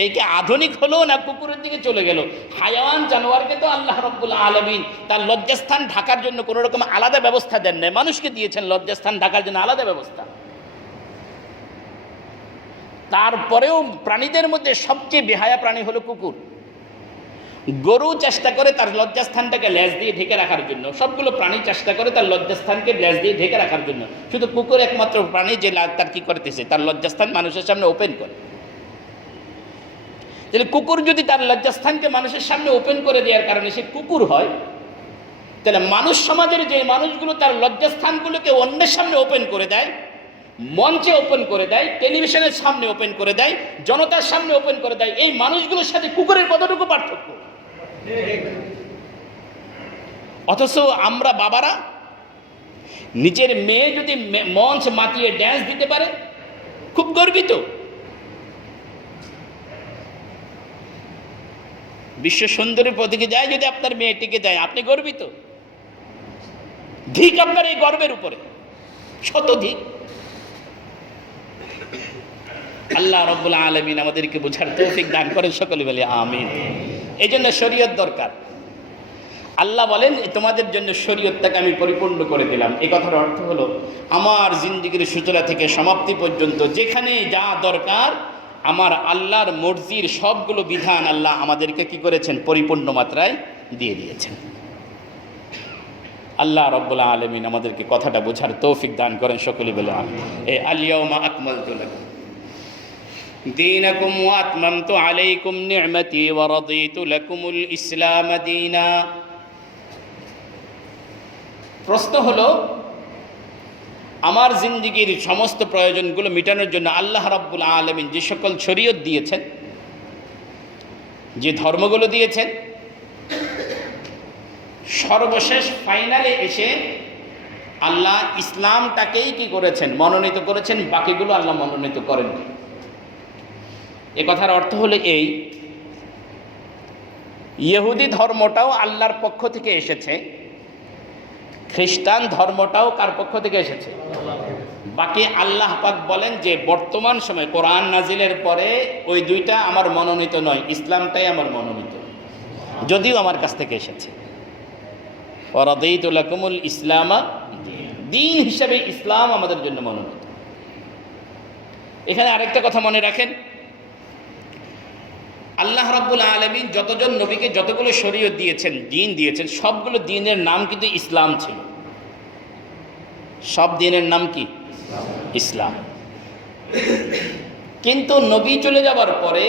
এই কি আধুনিক হলো না কুকুরের দিকে চলে গেল? হায়াওয়ান জানোয়ারকে তো আল্লাহ রাব্বুল আলামিন তার লজ্জাস্থান ঢাকার জন্য কোনো রকম আলাদা ব্যবস্থা দেন নাই, মানুষকে দিয়েছেন লজ্জাস্থান ঢাকার জন্য আলাদা ব্যবস্থা। তারপরেও প্রাণীদের মধ্যে সবচেয়ে বেহায়া প্রাণী হলো কুকুর। গরু চেষ্টা করে তার লজ্জাস্থানটাকে লেজ দিয়ে ঢেকে রাখার জন্য, সবগুলো প্রাণী চেষ্টা করে তার লজ্জাস্থানকে লেজ দিয়ে ঢেকে রাখার জন্য। শুধু কুকুর একমাত্র প্রাণী যে তার কি করতেছে, তার লজ্জাস্থান মানুষের সামনে ওপেন করে। তাহলে কুকুর যদি তার লজ্জাস্থানকে মানুষের সামনে ওপেন করে দেওয়ার কারণে সে কুকুর হয়, তাহলে মানুষ সমাজের যে মানুষগুলো তার লজ্জাস্থানগুলোকে অন্যের সামনে ওপেন করে দেয়, মঞ্চে ওপেন করে দেয়, টেলিভিশনের সামনে ওপেন করে দেয়, জনতার সামনে ওপেন করে দেয়, এই মানুষগুলোর সাথে কুকুরের কতটুকু পার্থক্য? অথচ আমরা বাবারা নিজের মেয়ে যদি মঞ্চ মাতিয়ে ড্যান্স দিতে পারে খুব গর্বিত। বিশ্ব সুন্দরীর প্রতীকে যায় যদি আপনার মেয়েটিকে যায়, আপনি গর্বিত। ধিক আপনার এই গর্বের উপরে, শত ধিক। আল্লাহ রাব্বুল আলামিন আমাদেরকে বোঝার তৌফিক দান করেন, সকলে বলে আমিন। এই জন্য শরীয়ত দরকার। আল্লাহ বলেন তোমাদের জন্য শরীয়তটাকে আমি পরিপূর্ণ করে দিলাম। এই কথার অর্থ হলো আমার জিন্দেগির সূচনা থেকে সমাপ্তি পর্যন্ত যেখানে যা দরকার আমার আল্লাহর মর্জির সবগুলো বিধান আল্লাহ আমাদেরকে কি করেছেন? পরিপূর্ণ মাত্রায় দিয়ে দিয়েছেন। আল্লাহ রাব্বুল আলামিন আমাদেরকে কথাটা বোঝার তৌফিক দান করেন, সকলে বলে আমিন। আল-ইয়াওমা আকমালতু লাকুম দীনাকুম ওয়া আতমামতু আলাইকুম নি'মাতি ওয়া রাদিতু লাকুমুল ইসলাম দীনা। প্রশ্ন হলো, আমার জিন্দেগির সমস্ত প্রয়োজনগুলো মেটানোর জন্য আল্লাহ রাব্বুল আলামিন যে সকল শরীয়ত দিয়েছেন, যে ধর্মগুলো দিয়েছেন, সর্বশেষ ফাইনালে এসে আল্লাহ ইসলামটাকেই কি করেছেন? মনোনীত করেছেন। বাকিগুলো আল্লাহ মনোনীত করেননি। এ কথার অর্থ হলো এই, ইহুদি ধর্মটাও আল্লাহর পক্ষ থেকে এসেছে, খ্রিস্টান ধর্মটাও কার পক্ষ থেকে এসেছে? বাকি আল্লাহ পাক বলেন যে বর্তমান সময় কোরআন নাজিলের পরে ওই দুইটা আমার মনোনীত নয়, ইসলামটাই আমার মনোনীত, যদিও আমার কাছ থেকে এসেছে। ওয়া রাদিতু লাকুমুল ইসলাম দিন হিসাবে ইসলাম আমাদের জন্য মনোনীত। এখানে আরেকটা কথা মনে রাখেন, আল্লাহ রাব্বুল আলামিন যতজন নবীকে যতগুলো শরীয়ত দিয়েছেন, দিন দিয়েছেন, সবগুলো দিনের নাম কিন্তু ইসলাম ছিল। সব দিনের নাম কি? ইসলাম। কিন্তু নবী চলে যাবার পরে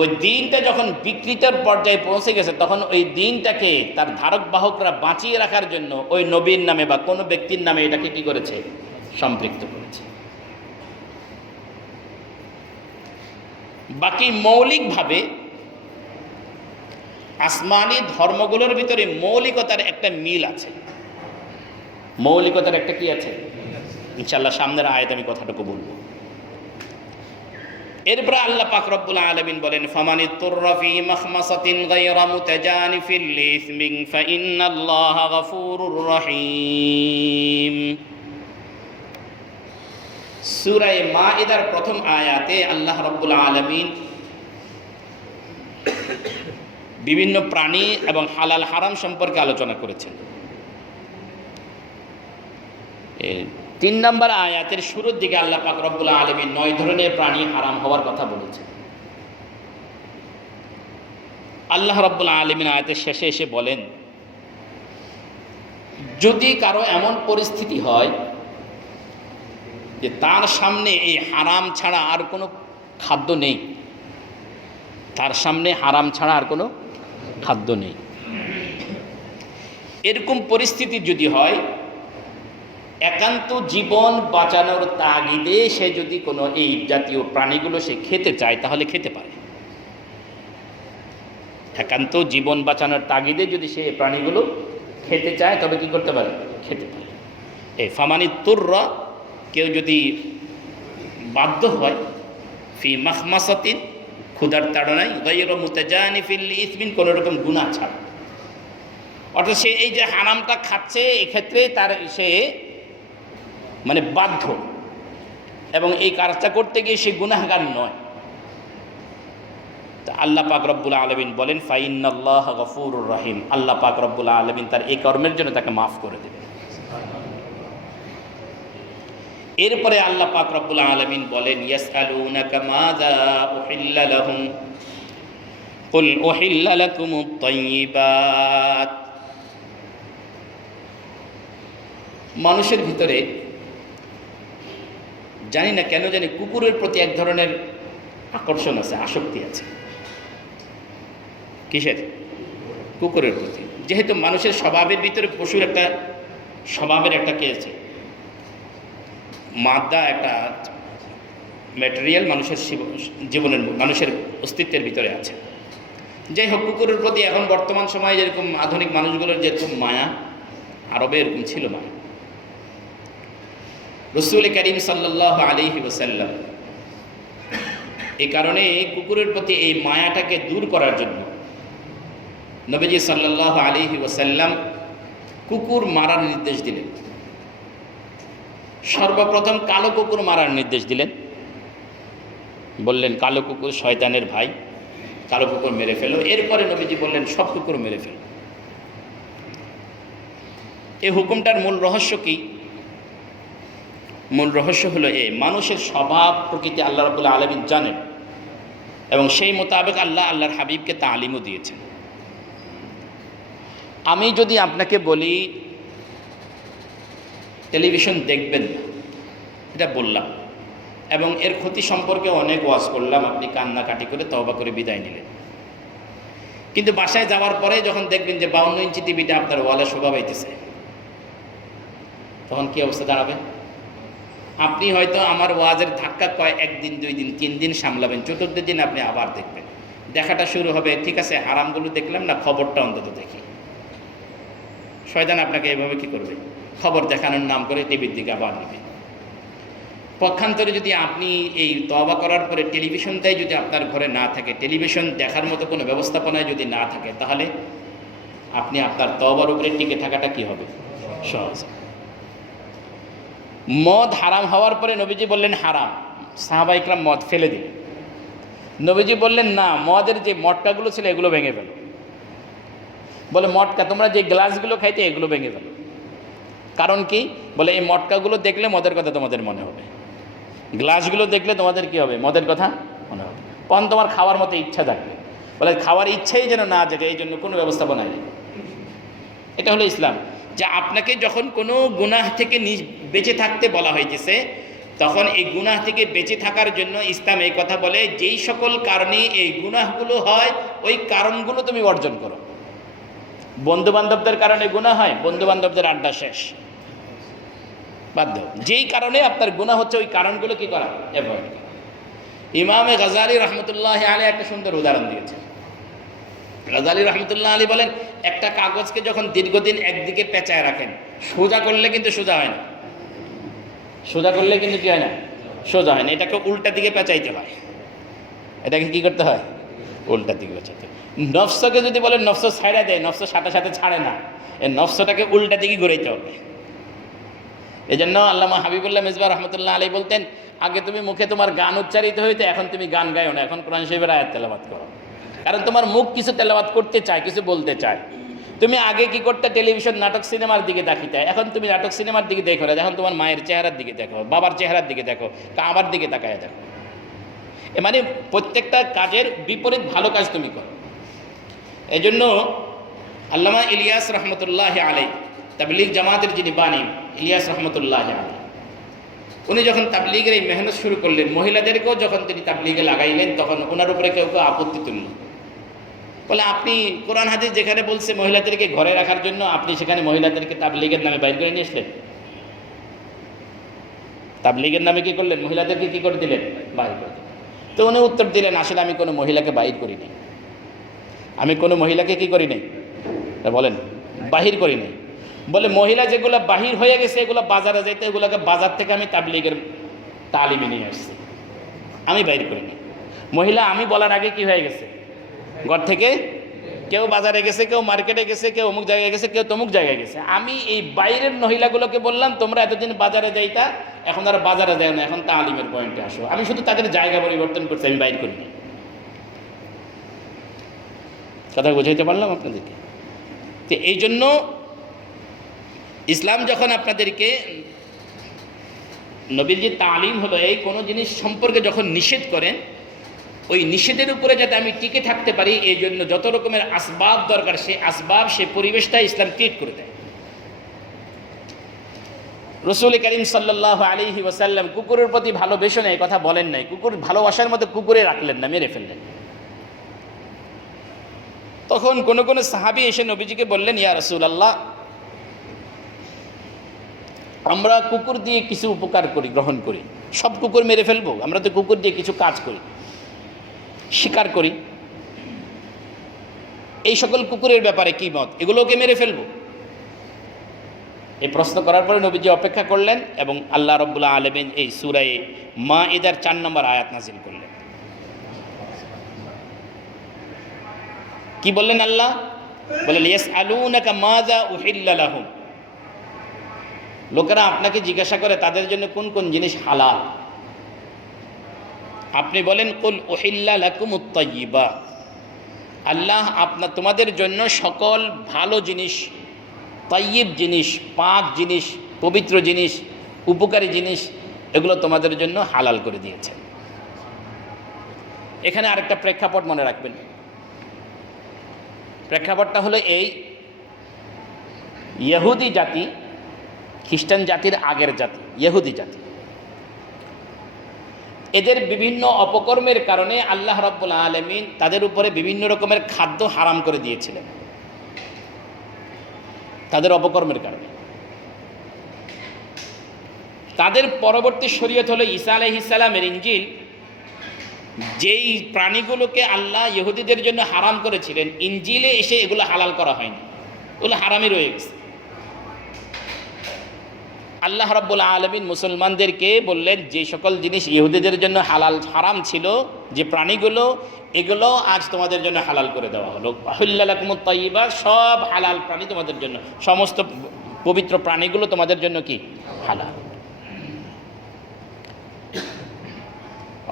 ওই দিনটা যখন বিকৃতির পর্যায়ে পৌঁছে গেছে, তখন ওই দিনটাকে তার ধারক বাহকরা বাঁচিয়ে রাখার জন্য ওই নবীর নামে বা কোনো ব্যক্তির নামে এটাকে কি করেছে? সম্পৃক্ত করেছে। বাকি মৌলিকভাবে আসমানি ধর্মগুলোর ভিতরে মৌলিকতার একটা মিল আছে। মৌলিকতার একটা কি আছে? ইনশাআল্লাহ সামনের আয়াতে আমি কথাটুকু বলবো। এরপরে আল্লাহ পাক রব্বুল আলামিন বলেন, ফামানিত্তুররা ফী মাখমাসাতিন গায়রা মুতাজানিফিল লিসমিন ফাইন্নাল্লাহা গফুরুর রহিম। সূরা মাইদার প্রথম আয়াতে আল্লাহ রাব্বুল আলামিন বিভিন্ন প্রাণী এবং হালাল হারাম সম্পর্কে আলোচনা করেছেন। 3 নম্বর আয়াতের শুরুর দিকে আল্লাহ পাক রব্বুল আলামিন 9 ধরনের প্রাণী হারাম হওয়ার কথা বলেছেন। আল্লাহ রাব্বুল আলামিন আয়াতের শেষে এসে বলেন, যদি কারো এমন পরিস্থিতি হয় যে তার সামনে এই হারাম ছাড়া আর কোনো খাদ্য নেই, তার সামনে হারাম ছাড়া আর কোনো খাদ্য নেই, এরকম পরিস্থিতি যদি হয়, একান্ত জীবন বাঁচানোর তাগিদে সে যদি কোনো এই জাতীয় প্রাণীগুলো সে খেতে চায় তাহলে খেতে পারে। একান্ত জীবন বাঁচানোর তাগিদে যদি সে এই প্রাণীগুলো খেতে চায় তবে কি করতে পারে? খেতে পারে। এই ফামানি তুররা, কেউ যদি বাধ্য হয়, ফি মাখমাসাতিন, ক্ষুধার তাড়নায়, গায়রা মুতাজানিফিল লিইসমিন, কোনো রকম গুনাহ ছাড়া। অর্থাৎ সে এই যে হারামটা খাচ্ছে এক্ষেত্রে তার সে মানে বাধ্য, এবং এই কাজটা করতে গিয়ে সে গুনাহগার নয়। তা আল্লাহ পাক রব্বুল আলামিন বলেন ফাইন্নাল্লাহা গফুরুর রহিম, আল্লাহ পাক রব্বুল আলামিন তার এই কর্মের জন্য তাকে মাফ করে দেবেন। এরপরে আল্লাহ পাক রব্বুল আলামিন বলেন ইয়াসআলুনাকা মাযা উহিল্লা লাহুম কুল উহিল্লা লাকুমুত তাইয়্যিবাত। মানুষের ভিতরে জানি না কেন জানি কুকুরের প্রতি এক ধরনের আকর্ষণ আছে, আসক্তি আছে। কিসের? কুকুরের প্রতি। যেহেতু মানুষের স্বভাবের ভিতরে পশুর একটা স্বভাবের একটা কে আছে, মাদ্দা, একটা ম্যাটেরিয়াল মানুষের জীবনের, মানুষের অস্তিত্বের ভিতরে আছে। যাই হোক, কুকুরের প্রতি এখন বর্তমান সময়ে যেরকম আধুনিক মানুষগুলোর যেরকম মায়া, আরবে এরকম ছিল মায়া। রাসূল করিম সাল্লাল্লাহু আলাইহি ওয়াসাল্লাম এই কারণে কুকুরের প্রতি এই মায়াটাকে দূর করার জন্য নবীজি সাল্লাল্লাহু আলাইহি ওয়াসাল্লাম কুকুর মারার নির্দেশ দিলেন। সর্বপ্রথম কালো কুকুর মারার নির্দেশ দিলেন। বললেন কালো কুকুর শয়তানের ভাই, কালো কুকুর মেরে ফেলো। এরপরে নবীজি বললেন সব কুকুর মেরে ফেলো। এই হুকুমটার মূল রহস্য কি? মূল রহস্য হলো মানুষের স্বভাব প্রকৃতি আল্লাহ রাব্বুল আলামিন জানেন, এবং সেই মোতাবেক আল্লাহর হাবিবকে তালিমও দিয়েছেন। আমি যদি আপনাকে বলি টেলিভিশন দেখবেন না, এটা বললাম, এবং এর ক্ষতি সম্পর্কে অনেক ওয়াজ করলাম, আপনি কান্নাকাটি করে তওবা করে বিদায় নিলেন। কিন্তু বাসায় যাওয়ার পরে যখন দেখবেন যে 52 ইঞ্চি টিভিটা আপনার ওয়ালে শোভা পাইতেছে, তখন কি অবস্থা দাঁড়াবে? আপনি হয়তো আমার ওয়াজের ধাক্কা একদিন, 2 দিন, 3 দিন সামলাবেন, চতুর্থ দিন আপনি আবার দেখবেন। দেখাটা শুরু হবে, ঠিক আছে হারামগুলো দেখলাম না, খবরটা অন্তত দেখি। শয়তান আপনাকে এভাবে কি করবে? খবর দেখানোর নাম করে টিভির দিকে আবার নেবে। পক্ষান্তরে যদি আপনি এই তওবা করার পরে টেলিভিশনটাই যদি আপনার ঘরে না থাকে, টেলিভিশন দেখার মতো কোনো ব্যবস্থাপনায় যদি না থাকে, তাহলে আপনি আপনার তওবার উপরে টিকে থাকাটা কি হবে? সহজ। মদ হারাম হওয়ার পরে নবীজি বললেন হারাম, সাহাবা ইকরাম মদ ফেলে দিল। নবীজি বললেন না, মদের যে মটকাগুলো ছিল এগুলো ভেঙে ফেলো। বলে মটকা, তোমরা যে গ্লাসগুলো খাইতে এগুলো ভেঙে ফেলো। কারণ কি? বলে এই মটকাগুলো দেখলে মদের কথা তোমাদের মনে হবে, গ্লাসগুলো দেখলে তোমাদের কি হবে? মদের কথা মনে হবে। তখন তোমার খাওয়ার মতো ইচ্ছা থাকবে। বলে খাওয়ার ইচ্ছাই যেন না জাগে, এই জন্য কোনো ব্যবস্থাপনা নেই। এটা হলো ইসলাম, যে আপনাকে যখন কোনো গুনাহ থেকে বেঁচে থাকতে বলা হইতেছে, তখন এই গুনাহ থেকে বেঁচে থাকার জন্য ইসলাম এই কথা বলে যেই সকল কারণে এই গুনাহগুলো হয় ওই কারণগুলো তুমি বর্জন করো। বন্ধুবান্ধবদের কারণে গুনাহ হয়, বন্ধুবান্ধবদের আড্ডা শেষ, বাধ্য। যেই কারণে আপনার গুনাহ হচ্ছে ওই কারণগুলো কি করা? অ্যাভয়েড করা। ইমামে গাজালি রহমতুল্লাহ আলী একটা সুন্দর উদাহরণ দিয়েছেন। গাজালি রহমতুল্লাহ আলী বলেন, একটা কাগজকে যখন দীর্ঘদিন একদিকে পেঁচায় রাখেন, সোজা করলে কিন্তু সোজা হয় না, সোজা করলে কিন্তু কি হয় না? সোজা হয় না। এটাকে উল্টা দিকে পেঁচাইতে হয়। এটাকে কি করতে হয়? উল্টা দিকে পেঁচাতে। নফসকে যদি বলেন নফস ছাড়া দেয়, নফস সাথে সাথে ছাড়ে না, এই নফসটাকে উল্টা দিকে ঘুরাইতে হবে। এই জন্য আল্লামা হাবিবুল্লাহ মিসবাহ রহমতুল্লাহ আলী বলতেন, আগে তুমি মুখে তোমার গান উচ্চারিত হইতে, এখন তুমি গান গাইও না, এখন কোরআন শরীফের আয়াত তেলাওয়াত করো। কারণ তোমার মুখ কিছু তেলাওয়াত করতে চায়, কিছু বলতে চায়। তুমি আগে কি করতে? টেলিভিশন, নাটক, সিনেমার দিকে দেখিতে, এখন তুমি নাটক সিনেমার দিকে দেখো না, এখন তোমার মায়ের চেহারার দিকে দেখো, বাবার চেহারার দিকে দেখো, কাবার দিকে তাকায় দেখো। মানে প্রত্যেকটা কাজের বিপরীত ভালো কাজ তুমি করো। এই জন্য আল্লামা ইলিয়াস রহমতুল্লাহ আলাই, তাবলীগ জামাতের যিনি বাণী, ইলিয়াস রহমতুল্লাহ আলাই, উনি যখন তাবলীগের এই মেহনত শুরু করলেন, মহিলাদেরকেও যখন তিনি তাবলীগে লাগাইলেন, তখন ওনার উপরে কেউ কেউ আপত্তি তুলল। বলে আপনি কোরআন হাদিস যেখানে বলছে মহিলাদেরকে ঘরে রাখার জন্য, আপনি সেখানে মহিলাদেরকে তাবলীগের নামে বাইর করে নিয়ে আসলেন। তাবলীগের নামে কি করলেন? মহিলাদেরকে কি করে দিলেন? বাহির করে দিলেন। তো উনি উত্তর দিলেন, আসলে আমি কোনো মহিলাকে বাহির করি নাই, আমি কোনো মহিলাকে কি করি নাই, বলেন, বাহির করি নাই। বলে মহিলা যেগুলো বাহির হয়ে গেছে এগুলো বাজারে যাইতে, এগুলোকে বাজার থেকে আমি তাবলীগের তালিমে নিয়ে আসছি, আমি বাহির করি নাই। মহিলা আমি বলার আগে কি হয়ে গেছে? ঘর থেকে কেউ বাজারে গেছে, কেউ মার্কেটে গেছে, কেউ অমুক জায়গায় গেছে, কেউ তমুক জায়গায় গেছে। আমি এই বাইরের মহিলাগুলোকে বললাম তোমরা এতদিন বাজারে যাইতা, এখন আর বাজারে যায় না, এখন তালিমের পয়েন্টে আসো। আমি শুধু তাদের জায়গা পরিবর্তন করছি, আমি বাইর করিনি। কথা বুঝাইতে পারলাম আপনাদেরকে? তো এই জন্য ইসলাম যখন আপনাদেরকে, নবীর যে তালিম হলো এই কোনো জিনিস সম্পর্কে যখন নিষেধ করেন, ওই নিষেধের উপরে যাতে আমি টিকে থাকতে পারি এই জন্য যত রকমের আসবাব দরকার, সে আসবাব, সে পরিবেশটা ইসলাম ক্রিয়েট করে দেয়। রসুল করিম সাল্লাল্লাহু আলাইহি ওয়াসাল্লাম কুকুরের প্রতি ভালোবেসে নেই কথা বলেন নাই, কুকুর ভালোবাসার মতো কুকুরে রাখলেন না, মেরে ফেললেন। তখন কোন কোন সাহাবী এসে নবীজিকে বললেন, ইয়া রাসূলুল্লাহ, আমরা কুকুর দিয়ে কিছু উপকার করি, গ্রহণ করি, সব কুকুর মেরে ফেলবো? আমরা তো কুকুর দিয়ে কিছু কাজ করি, শিকার করি, এই সকল কুকুরের ব্যাপারে কি মত? এগুলোকে মেরে ফেলবো? এই প্রশ্ন করার পরে নবীজি অপেক্ষা করলেন এবং আল্লাহ রাব্বুল আলামিন এই সূরা মাঈদার 4 নম্বর আয়াত নাযিল করলেন। কি বললেন আল্লাহ? বললেন, ইয়াসআলুনাকা মাযা উহিল্লা লাহুম, লোকেরা আপনাকে জিজ্ঞাসা করে তাদের জন্য কোন কোন জিনিস হালাল। আপনি বলেন, কুল উহিল্লা লাকুমুত তাইয়্যিবাত, আল্লাহ তোমাদের জন্য সকল ভালো জিনিস, তাইয়্যিব জিনিস, পাক জিনিস, পবিত্র জিনিস, উপকারী জিনিস, এগুলো তোমাদের জন্য হালাল করে দিয়েছেন। এখানে আরেকটা প্রেক্ষাপট মনে রাখবেন। প্রেক্ষাপটটা হলো এই, ইহুদি জাতি খ্রিস্টান জাতির আগের জাতি, ইহুদি জাতি, এদের বিভিন্ন অপকর্মের কারণে আল্লাহ রাব্বুল আলামিন তাদের উপরে বিভিন্ন রকমের খাদ্য হারাম করে দিয়েছিলেন, তাদের অপকর্মের কারণে। তাদের পরবর্তী শরীয়ত হলো ঈসা আলাইহিস সালামের ইনজিল। যেই প্রাণীগুলোকে আল্লাহ ইহুদিদের জন্য হারাম করেছিলেন, ইনজিলে এসে এগুলো হালাল করা হয়নি, ওগুলো হারামই রয়ে গেছে। আল্লাহ রাব্বুল আলামিন মুসলমানদেরকে বললেন, যে সকল জিনিস ইহুদিদের জন্য হারাম ছিল, যে প্রাণীগুলো, এগুলো আজ তোমাদের জন্য হালাল করে দেওয়া হলো। উহিল্লা লাকুমুত তাইয়্যিবাত, সব হালাল প্রাণী তোমাদের জন্য, সমস্ত পবিত্র প্রাণীগুলো তোমাদের জন্য কি হালাল।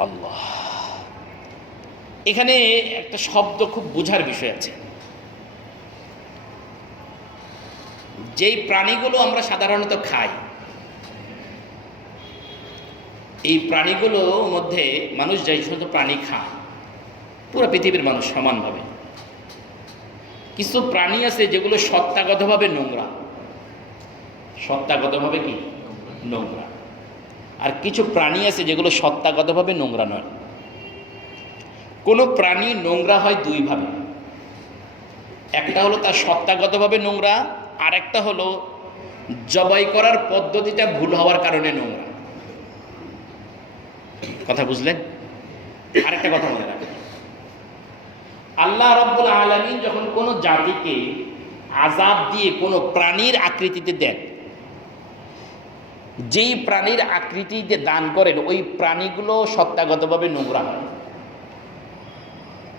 আল্লাহ, এখানে একটা শব্দ খুব বোঝার বিষয় আছে। যেই প্রাণীগুলো আমরা সাধারণত খাই, এই প্রাণীগুলোর মধ্যে মানুষ যেই সমস্ত প্রাণী খায়, পুরো পৃথিবীর মানুষ সমানভাবে, কিছু প্রাণী আছে যেগুলো সত্তাগতভাবে নোংরা, সত্তাগতভাবে কি নোংরা, আর কিছু প্রাণী আছে যেগুলো সত্তাগতভাবে নোংরা নয়। কোনো প্রাণী নোংরা হয় দুইভাবে, একটা হলো তার সত্তাগতভাবে নোংরা, আর একটা হলো জবাই করার পদ্ধতিটা ভুল হওয়ার কারণে নোংরা। কথা বুঝলেন? আরেকটা কথা মনে রাখবেন, আল্লাহ রাব্বুল আলামিন যখন কোনো জাতিকে আযাব দিয়ে কোনো প্রাণীর আকৃতিতে দেন, যেই প্রাণীর আকৃতিতে দান করেন, ওই প্রাণীগুলো সত্তাগতভাবে নোংরা হয়।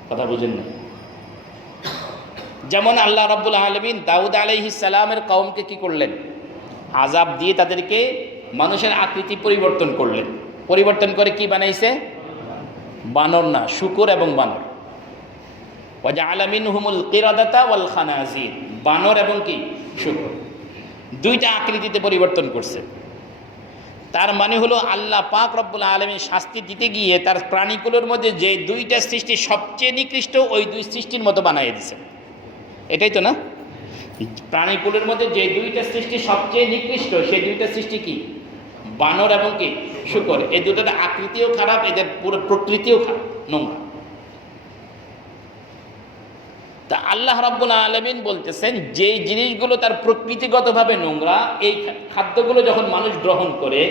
কথা বুঝেন না? যেমন আল্লাহ রাব্বুল আলামিন দাউদ আলাইহিস সালামের কওমকে কি করলেন? আযাব দিয়ে তাদেরকে মানুষের আকৃতি পরিবর্তন করলেন। পরিবর্তন করে কি বানাইছে? বানর না, শূকর এবং বানর। ওয়াজআলা মিনহুমুল কিরাদাতা ওয়াল খানাজির, বানর এবং কি শূকর, দুইটা আকৃতিতে পরিবর্তন করছে। তার মানে হলো আল্লাহ পাক রব্বুল আলামিন শাস্তি দিতে গিয়ে তার প্রাণীগুলোর মধ্যে যে দুইটা সৃষ্টি সবচেয়ে নিকৃষ্ট, ওই দুই সৃষ্টির মতো বানিয়ে দিয়েছে। এটাই তো না? প্রাণীকুলের মধ্যে যে দুইটা সৃষ্টি সবচেয়ে নিকৃষ্ট, সেই দুইটা সৃষ্টি কি? বানর এবং কি শূকর। এই দুটোর আকৃতিও খারাপ, এদের পুরো প্রকৃতিও খারাপ, নোংরা। তা আল্লাহ রাব্বুল আলামিন বলতেছেন, যে জিনিসগুলো তার প্রকৃতিগতভাবে নোংরা, এই খাদ্যগুলো যখন মানুষ গ্রহণ করে,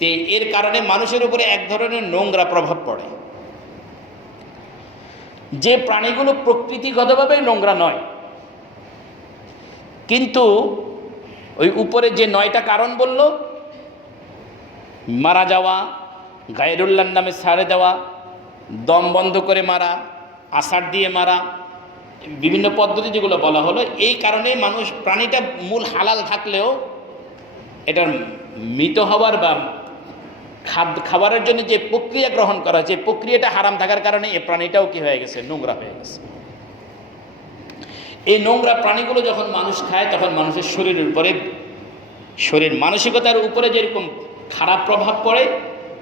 তে এর কারণে মানুষের উপরে এক ধরনের নোংরা প্রভাব পড়ে। যে প্রাণীগুলো প্রকৃতিগতভাবে নোংরা নয়, কিন্তু ওই উপরে যে 9টা কারণ বলল, মারা যাওয়া, গায়রুল্লাহর নামে ছাড়ে দেওয়া, দম বন্ধ করে মারা, আষাঢ় দিয়ে মারা, বিভিন্ন পদ্ধতি যেগুলো বলা হলো, এই কারণে মানুষ প্রাণীটা মূল হালাল থাকলেও এটার মৃত হওয়ার বা খাবারের জন্য যে প্রক্রিয়া গ্রহণ করা হয়েছে, প্রক্রিয়াটা হারাম থাকার কারণে এই প্রাণীটাও কি হয়ে গেছে, নোংরা হয়ে গেছে। এই নোংরা প্রাণীগুলো যখন মানুষ খায় তখন মানুষের শরীরের উপরে, মানসিকতার উপরে যেরকম খারাপ প্রভাব পড়ে,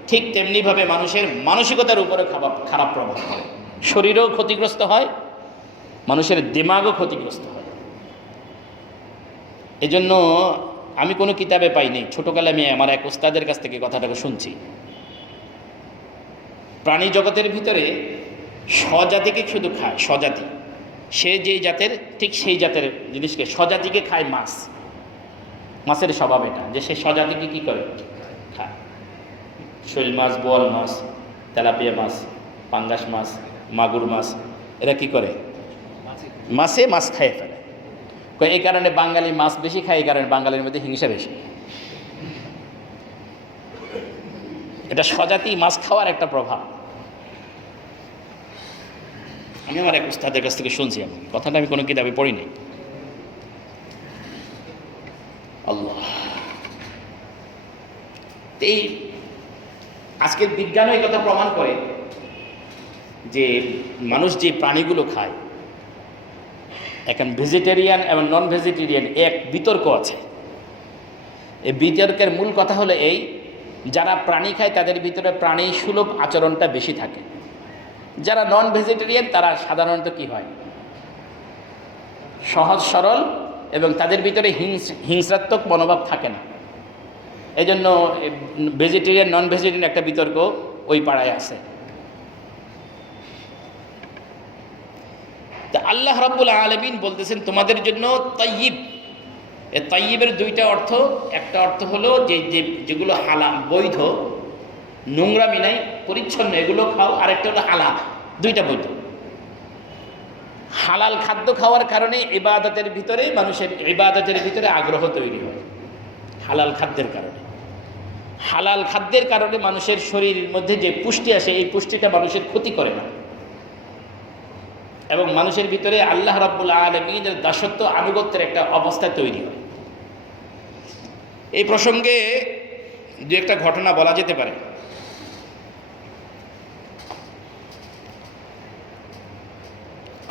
ঠিক তেমনিভাবে মানুষের মানসিকতার উপরে খারাপ প্রভাব পড়ে। শরীরও ক্ষতিগ্রস্ত হয়, মানুষের দিমাগও ক্ষতিগ্রস্ত হয়। এজন্য আমি কোনো কিতাবে পাইনি, ছোটোকালে আমি আমার এক ওস্তাদের কাছ থেকে কথাটাকে শুনছি। প্রাণী জগতের ভিতরে স্বজাতিকে শুধু খায়, স্বজাতি, সে যেই জাতের ঠিক সেই জাতের জিনিসকে, স্বজাতিকে খায় মাছ। মাছের স্বভাব এটা যে সে স্বজাতিকে কী করে খায়। শৈল মাছ, বোয়াল মাছ, তেলাপিয়া মাছ, পাঙ্গাস মাছ, মাগুর মাছ, এরা কি করে, মাছ খায় ফেলে। এই কারণে বাঙালি মাছ বেশি খায়, এই কারণে বাঙালির মধ্যে হিংসা বেশি। এটা স্বজাতি মাছ খাওয়ার একটা প্রভাব। আমি আমার এক উস্তাদের কাছ থেকে শুনছি, কথাটা আমি কোনো কিতাবে পড়িনি। আল্লাহ, এই আজকের বিজ্ঞানও এই কথা প্রমাণ করে যে মানুষ যে প্রাণীগুলো খায়, এখন ভেজিটেরিয়ান এবং নন ভেজিটেরিয়ান এক বিতর্ক আছে। এই বিতর্কের মূল কথা হলো এই, যারা প্রাণী খায় তাদের ভিতরে প্রাণী সুলভ আচরণটা বেশি থাকে। যারা নন ভেজিটেরিয়ান তারা সাধারণত কি হয়, সহজ সরল, এবং তাদের ভিতরে হিংসাত্মক মনোভাব থাকে না। এই জন্য ভেজিটেরিয়ান নন ভেজিটেরিয়ান একটা বিতর্ক ওই পাড়ায় আছে। তা আল্লাহ রাব্বুল আলামিন বলতেছেন তোমাদের জন্য তাইয়িব। এই তাইয়িবের দুইটা অর্থ, একটা অর্থ হলো যেগুলো হালাল, বৈধ, নোংরামি নাই, পরিচ্ছন্ন, এগুলো খাও। আরেকটা হলো হালাল, দুইটা বৈধ। হালাল খাদ্য খাওয়ার কারণে ইবাদতের ভিতরে, মানুষের ইবাদতের ভিতরে আগ্রহ তৈরি হয়। হালাল খাদ্যের কারণে, হালাল খাদ্যের কারণে মানুষের শরীরের মধ্যে যে পুষ্টি আসে, এই পুষ্টিটা মানুষের ক্ষতি করে না, এবং মানুষের ভিতরে আল্লাহ রাব্বুল আলামিনের দাসত্ব, আনুগত্যের একটা অবস্থা তৈরি হয়। এই প্রসঙ্গে দু একটা ঘটনা বলা যেতে পারে।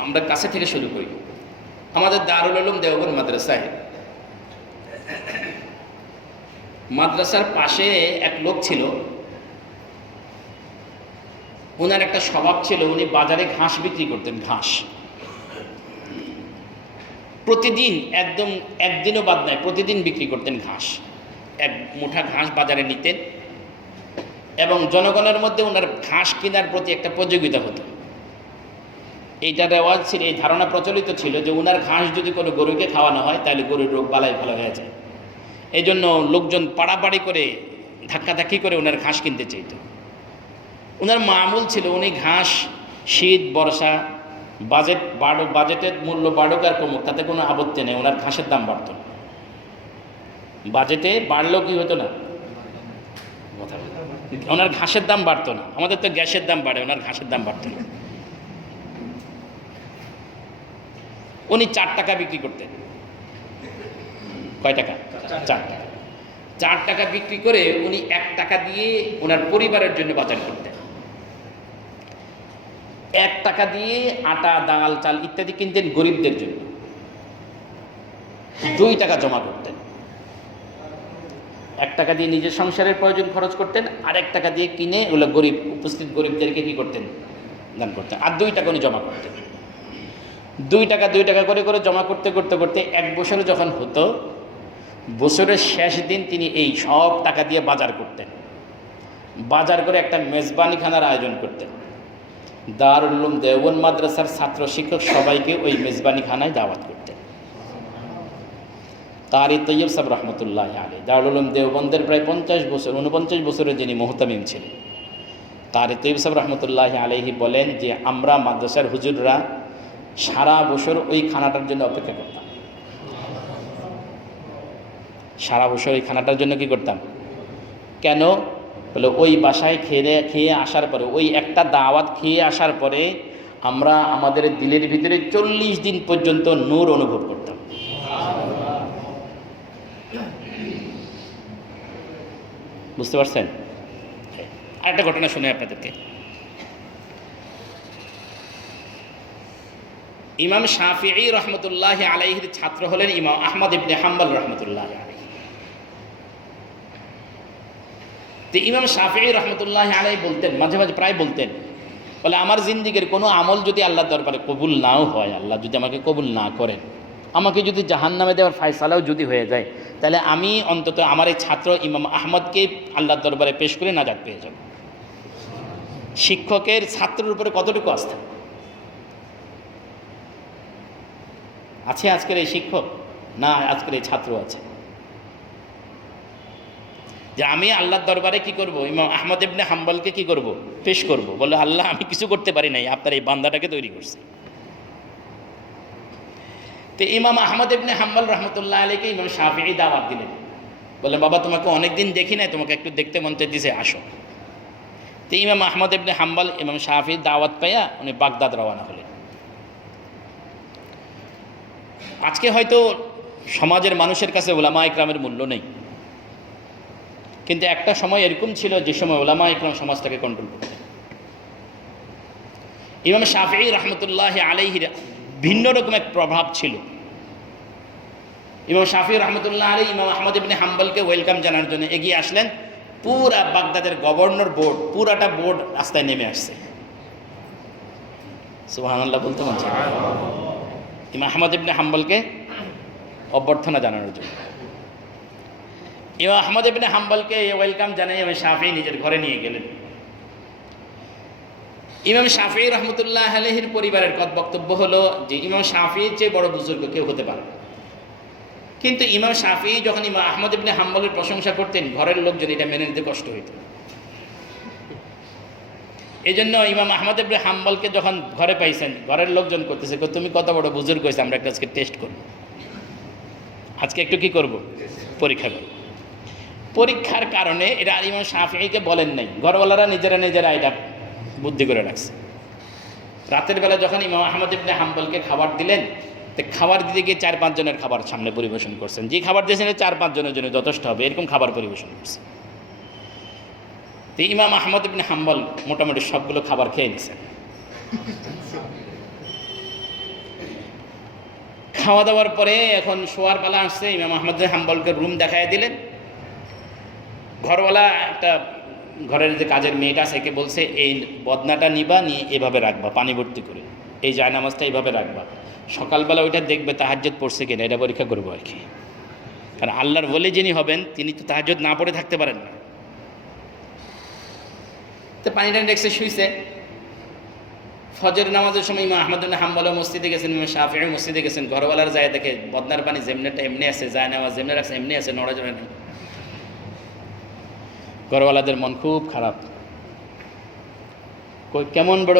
আমরা কাছে থেকে শুরু করি। আমাদের দারুল উলুম দেওবন্দ মাদ্রাসায়, মাদ্রাসার পাশে এক লোক ছিল, ওনার একটা স্বভাব ছিল, উনি বাজারে ঘাস বিক্রি করতেন। ঘাস প্রতিদিন, একদম একদিনও বাদ নাই, প্রতিদিন বিক্রি করতেন ঘাস। এক মুঠা ঘাস বাজারে নিতেন, এবং জনগণের মধ্যে ওনার ঘাস কেনার প্রতি একটা প্রতিযোগিতা হতো। এইটা রেওয়াজ ছিল, এই ধারণা প্রচলিত ছিল যে ওনার ঘাস যদি কোনো গরুকে খাওয়ানো হয় তাহলে গরুর রোগ বালাই ভালো হয়ে যায়। এই জন্য লোকজন পাড়াপাড়ি করে, ধাক্কাধাক্কি করে ওনার ঘাস কিনতে চাইত। ওনার মামুল ছিল, উনি ঘাস শীত বর্ষা বাজেটের মূল্য বাড়ুক আর কমুক তাতে কোনো আপত্তি নেই, ওনার ঘাসের দাম বাড়ত না। বাজেটে বাড়লেও কি হতো না, ওনার ঘাসের দাম বাড়তো না। আমাদের তো গ্যাসের দাম বাড়ে, ওনার ঘাসের দাম বাড়তো না। উনি 4 টাকা বিক্রি করতেন। কয় টাকা? 4 টাকা। 4 টাকা বিক্রি করে উনি 1 টাকা দিয়ে ওনার পরিবারের জন্য বাজার করতেন। 1 টাকা দিয়ে আটা, ডাল, চাল ইত্যাদি কিনতেন গরিবদের জন্য। 2 টাকা জমা করতেন। 1 টাকা দিয়ে নিজের সংসারের প্রয়োজন খরচ করতেন, আর 1 টাকা দিয়ে কিনে ওগুলো উপস্থিত গরিবদেরকে কি করতেন, দান করতেন। আর 2 টাকা উনি জমা করতেন। 2 টাকা করে করে জমা করতে করতে করতে 1 বছরে যখন হতো, বছরের শেষ দিন তিনি এই সব টাকা দিয়ে বাজার করতেন। বাজার করে একটা মেজবানিখানার আয়োজন করতেন। দারুল উলুম দেওবন্দ মাদ্রাসার ছাত্র শিক্ষক সবাইকে ওই মেজবানিখানায় দাওয়াত করতেন। কারি তৈয়ব সাহেব রহমতুল্লাহ আলাইহি, দারুল উলুম দেওবন্দের প্রায় 49 বছরের যিনি মুহতামিম ছিলেন, কারি তৈয়ব সাহেব রহমতুল্লাহ আলাইহি বলেন যে আমরা মাদ্রাসার হুজুররা সারা বছর ওই খানাটার জন্য অপেক্ষা করতাম। সারা বছর ওই খানাটার জন্য কি করতাম? কেন? বলে ওই বাসায় খেয়ে আসার পরে, ওই একটা দাওয়াত খেয়ে আসার পরে আমরা আমাদের দিলের ভিতরে 40 দিন পর্যন্ত নূর অনুভব করতাম। বুঝতে পারছেন? আরেকটা ঘটনা শুনে আপনাদেরকে। ইমাম শাফিঈ রহমতুল্লাহ আলাইহির ছাত্র হলেন ইমাম আহমদ ইবনে হাম্বল রহমতুল্লাহ আলাইহি। তো ইমাম শাফিঈ রহমতুল্লাহ আলাইহি বলতেন, মাঝে মাঝে প্রায় বলতেন, বলে আমার জিন্দিগির কোনো আমল যদি আল্লাহর দরবারে কবুল নাও হয়, আল্লাহ যদি আমাকে কবুল না করেন, আমাকে যদি জাহান্নামে দেওয়ার ফায়সালাও যদি হয়ে যায়, তাহলে আমি অন্তত আমার এই ছাত্র ইমাম আহমদকে আল্লাহর দরবারে পেশ করে নাজাত পেয়ে যাব। শিক্ষকের ছাত্রের উপরে কতটুকু আস্থা আছে আজকের এই শিক্ষক? না, আজকের এই ছাত্র আছে যে আমি আল্লাহর দরবারে কি করব, ইমাম আহমদ ইবনে হাম্বলকে কি করব, পেশ করব। বলে আল্লাহ আমি কিছু করতে পারি নাই, আপনার এই বান্দাটাকে তৈরি করছে। তো ইমাম আহমদ ইবনে হাম্বল রহমতুল্লাহ আলাইহিকে ইমাম শাফিঈ দাওয়াত দিলেন, বলে বাবা তোমাকে অনেকদিন দেখি নাই, তোমাকে একটু দেখতে মন চাইতেছে, আসো। তো ইমাম আহমদ ইবনে হাম্বল ইমাম শাফিঈর দাওয়াত পাইয়া উনি বাগদাদ রওনা হলেন। আজকে হয়তো সমাজের মানুষের কাছে উলামা ইকরামের মূল্য নেই, কিন্তু একটা সময় এরকম ছিল যে সময় উলামা ইকরাম সমাজটাকে কন্ট্রোল করতেন। ইমাম শাফিঈ রহমতুল্লাহ আলাইহির ভিন্ন রকম এক প্রভাব ছিল। ইমাম শাফিঈ রহমতুল্লাহ আলাইহি ইমাম আহমদ ইবনে হাম্বলকে ওয়েলকাম জানার জন্য এগিয়ে আসলেন। পুরা বাগদাদের গভর্নর বোর্ড, পুরাটা বোর্ড রাস্তায় নেমে আসছে। সুবহানাল্লাহ বলতে মন চায় ইমাম আহমদ ইবনে হাম্বলকে অভ্যর্থনা জানানোর জন্য। ইমাম আহমদ ইবনে হাম্বলকে ওয়েলকাম জানাই ইমাম শাফিঈ নিজের ঘরে নিয়ে গেলেন। ইমাম শাফিঈ রহমতুল্লাহ আলাইহির পরিবারের বক্তব্য হলো যে ইমাম শাফিঈর চেয়ে বড় বুজুর্গ কেউ হতে পারে না। কিন্তু ইমাম শাফিঈ যখন ইমাম আহমদ ইবনে হাম্বলের প্রশংসা করতেন, ঘরের লোকজন এটা মেনে নিতে কষ্ট হইত। এই জন্য ইমাম আহমদ ইবনে হাম্বলকে যখন ঘরে পাইছেন, ঘরের লোকজন করতেছে, তুমি কত বড় বুজুর্গ হয়েছে, আমরা একটা আজকে টেস্ট করব, আজকে একটু কি করব, পরীক্ষা করব। পরীক্ষার কারণে এটা ইমাম শাফিঈকে বলেন নাই, ঘরওয়ালারা নিজেরা এটা বুদ্ধি করে রাখছে। রাতের বেলা যখন ইমাম আহমদ ইবনে হাম্বলকে খাবার দিলেন, তো খাবার দিতে গিয়ে 4-5 জনের খাবার সামনে পরিবেশন করছেন। যে খাবার দিয়েছেন 4-5 জনের জন্য যথেষ্ট হবে, এরকম খাবার পরিবেশন করছে। তো ইমাম আহমদ ইবনে হাম্বল মোটামুটি সবগুলো খাবার খেয়ে নিছেন। খাওয়া দাওয়ার পরে এখন শোয়ার পালা আসছে, ইমাম আহমদ ইবনে হাম্বলকে রুম দেখায় দিলেন। ঘরওয়ালা একটা ঘরের যে কাজের মেয়েটা সেকে বলছে, এই বদনাটা নিবা, নিয়ে এভাবে রাখবা পানি ভর্তি করে, এই জায়নামাজটা এইভাবে রাখবা, সকালবেলা ওইটা দেখবে তাহাজ্জুদ পড়ছে কিনা, এটা পরীক্ষা করবো আর কি। কারণ আল্লাহর ওলি যিনি হবেন তিনি তো তাহাজ্জুদ না পড়ে থাকতে পারেন না। তো পানিটা রেখে শুইছে। ফজর নামাজের সময় ইমাম আহমদ ইবনে হাম্বল মসজিদে গেছেন, ইমাম শাফিঈ মসজিদে গেছেন। ঘরওয়ালার যায় দেখে বদনার পানি যেমনিটা এমনি আছে, জায়নামাজ যেমনি রাখছে এমনি আছে, নড়াচড়া নেই। ঘরওয়ালাদের মন খুব খারাপ, কেমন বড়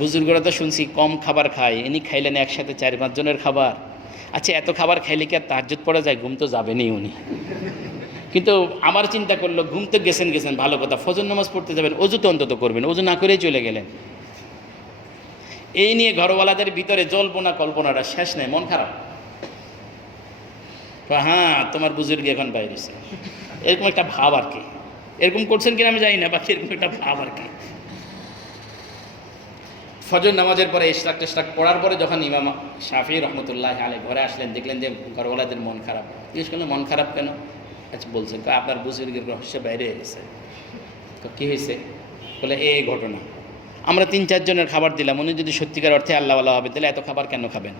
বুজুর্গরা তো শুনছি কম খাবার খায়, ইনি খাইলেন একসাথে 4-5 জনের খাবার। আচ্ছা, এত খাবার খাইলে কি আর তাহাজ্জুদ পড়া যায়? ঘুম তো যাবেনি উনি। কিন্তু আমার চিন্তা করলো, ঘুম তো গেছেন ভালো কথা, ফজর নামাজ পড়তে যাবেন, অজু তো অন্তত করবেন, অজু না করেই চলে গেলেন। এই নিয়ে ঘরওয়ালাদের ভিতরে জল্পনা কল্পনাটা শেষ নেই, মন খারাপ। হ্যাঁ, তোমার বুজুর্গ এখন বাইরেছে, এরকম একটা ভাব আর কি। এরকম করছেন কিনা আমি জানি না, বাকি এরকম একটা ভাব আর কি। ফজর নামাজের পরে ইশরাক পড়ার পরে যখন ইমাম শাফিঈ রহমতুল্লাহ আলাইহি ঘরে আসলেন, দেখলেন যে ঘরওয়ালাদের মন খারাপ। জিজ্ঞেস করলেন, মন খারাপ কেন? আচ্ছা বলছেন, আপনার বুজুর্গের রহস্য বাইরে হয়ে গেছে। কী হয়েছে? বলে এই ঘটনা, আমরা 3-4 জনের খাবার দিলাম, উনি যদি সত্যিকার অর্থে আল্লাহওয়ালা হবে তাহলে এত খাবার কেন খাবেন?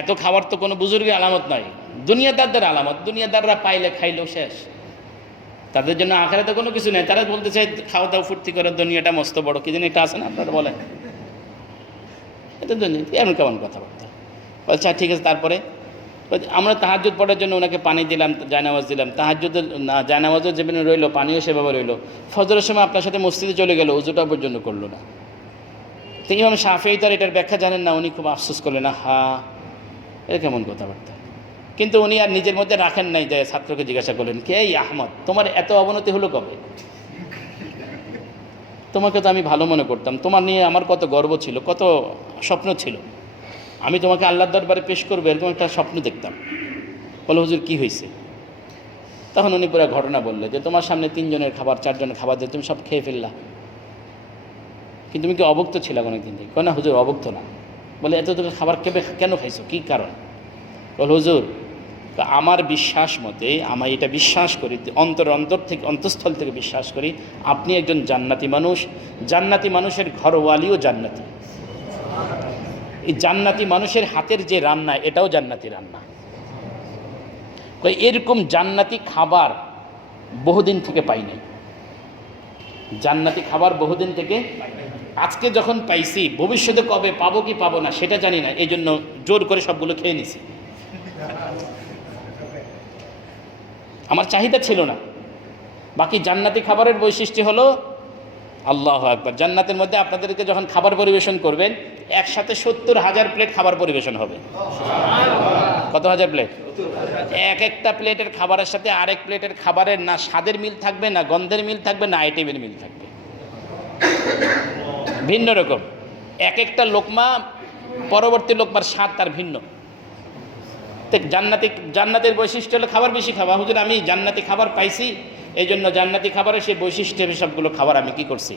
এত খাবার তো কোনো বুজুর্গের আলামত নয়, দুনিয়াদারদের আলামত। দুনিয়াদাররা পাইলে খাইলেও শেষ, তাদের জন্য আখিরাতে কোনো কিছু নেই। তারা বলতে চায় খাওয়া দাওয়া ফুর্তি করে, দুনিয়াটা মস্ত বড়, কি যেন এটা আছে না, আপনারা বলেন, এটা দুনিয়া এমন কেমন কথাবার্তা। বলছে ঠিক আছে। তারপরে আমরা তাহাজ্জুদ পড়ার জন্য ওনাকে পানি দিলাম, জায়নামাজ দিলাম, তাহাজ্জুদের না জায়নামাজও যেভাবে রইলো, পানিও সেভাবে রইলো। ফজরের সময় আপনার সাথে মসজিদে চলে গেল, ওযুটা পর্যন্ত করলো না। তো ইমাম শাফিঈ তার এটার ব্যাখ্যা জানেন না, উনি খুব আফসোস করলেন, হা এটা কেমন কথাবার্তা। কিন্তু উনি আর নিজের মধ্যে রাখেন নাই, যে ছাত্রকে জিজ্ঞাসা করলেন, কে এই আহমদ, তোমার এত অবনতি হলো কবে? তোমাকে তো আমি ভালো মনে করতাম, তোমার নিয়ে আমার কত গর্ব ছিল, কত স্বপ্ন ছিল, আমি তোমাকে আল্লাহর দরবারে পেশ করবো এরকম একটা স্বপ্ন দেখতাম। বলে, হুজুর কী হয়েছে? তখন উনি পুরো ঘটনা বললে, যে তোমার সামনে 3 জনের খাবার 4 জনের খাবার দিয়ে তুমি সব খেয়ে ফেললা, কিন্তু তুমি কি অভুক্ত ছিলা অনেকদিন থেকে? না হুজুর, অভুক্ত না। বলে, এত তুমি খাবার কেন খাইছো, কী কারণ? বলে, হুজুর আমার বিশ্বাস মতে, আমি এটা বিশ্বাস করি, অন্তর থেকে অন্তঃস্থল থেকে বিশ্বাস করি, আপনি একজন জান্নাতি মানুষ, জান্নাতি মানুষের ঘরওয়ালিও জান্নাতি, এই জান্নাতি মানুষের হাতের যে রান্না এটাও জান্নাতি রান্না। এরকম জান্নাতি খাবার বহুদিন থেকে পাই নাই, জান্নাতি খাবার বহুদিন থেকে, আজকে যখন পাইছি, ভবিষ্যতে কবে পাবো কি পাবো না সেটা জানি না, এই জন্য জোর করে সবগুলো খেয়ে নিছি। আমার চাহিদা ছিল না। বাকি জান্নাতি খাবারের বৈশিষ্ট্য হলো, আল্লাহু আকবার, জান্নাতের মধ্যে আপনাদেরকে যখন খাবার পরিবেশন করবেন, একসাথে 70,000 প্লেট খাবার পরিবেশন হবে। কত হাজার প্লেট? একটা প্লেটের খাবারের সাথে আরেক প্লেটের খাবারের না স্বাদের মিল থাকবে, না গন্ধের মিল থাকবে, না আইটেমের মিল থাকবে, ভিন্ন রকম। একটা লোকমা পরবর্তী লোকমার স্বাদ তার ভিন্ন। জান্নাতের বৈশিষ্ট্য হলো খাবার বেশি খাওয়া। হুজুর আমি জান্নাতি খাবার পাইছি, এই জন্য জান্নাতি খাবারের সেই বৈশিষ্ট্য সবগুলো খাবার আমি কি করছি,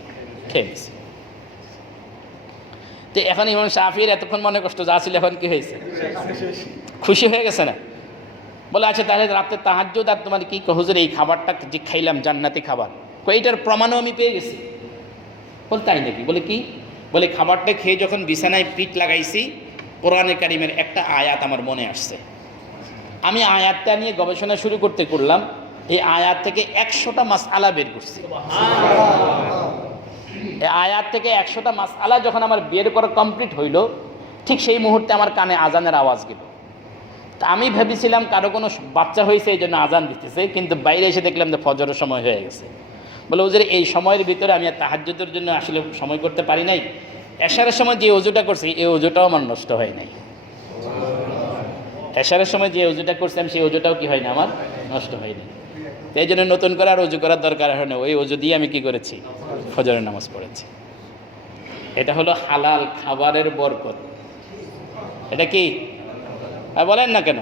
খেয়ে নিছি। তো এখন ইমাম শাফিঈর এতক্ষণ মনে কষ্ট যা ছিল, এখন কি হয়েছে? খুশি হয়ে গেছে না? বলে, আচ্ছা তাহলে রাতে তাহাজ্জুদ আর তোমার কি, হুজুর এই খাবারটা যে খাইলাম জান্নাতি খাবার, এইটার প্রমাণও আমি পেয়ে গেছি। বল, তাই নাকি? বলে, কি? বলে, খাবারটা খেয়ে যখন বিছানায় পিঠ লাগাইছি, কোরআনে কারিমের একটা আয়াত আমার মনে আসছে। আমি আয়াতটা নিয়ে গবেষণা শুরু করলাম, এই আয়াত থেকে 100টা মাসআলা বের করছি। এই আয়াত থেকে 100টা মাসআলা যখন আমার বের করা কমপ্লিট হইল, ঠিক সেই মুহূর্তে আমার কানে আজানের আওয়াজ গেল। তা আমি ভেবেছিলাম কারো কোনো বাচ্চা হয়েছে এই জন্য আজান দিতেছে, কিন্তু বাইরে এসে দেখলাম যে ফজরের সময় হয়ে গেছে। বলে, হুজুর এই সময়ের ভিতরে আমি আর তাহাজ্জুদের জন্য আসলে সময় করতে পারি নাই, এশারের সময় যে ওযুটা করছি এই ওযুটাও আমার নষ্ট হয় নাই। এশারের সময় যে ওযুটা করছিলাম সেই ওযুটাও কি হয় না, আমার নষ্ট হয়নি। এই জন্য নতুন করে আর ওযু করার দরকার হয় না, ওই ওযু দিয়ে আমি কি করেছি, ফজরের নামাজ পড়েছি। এটা হলো হালাল খাবারের বরকত। এটা কি বলেন না কেন?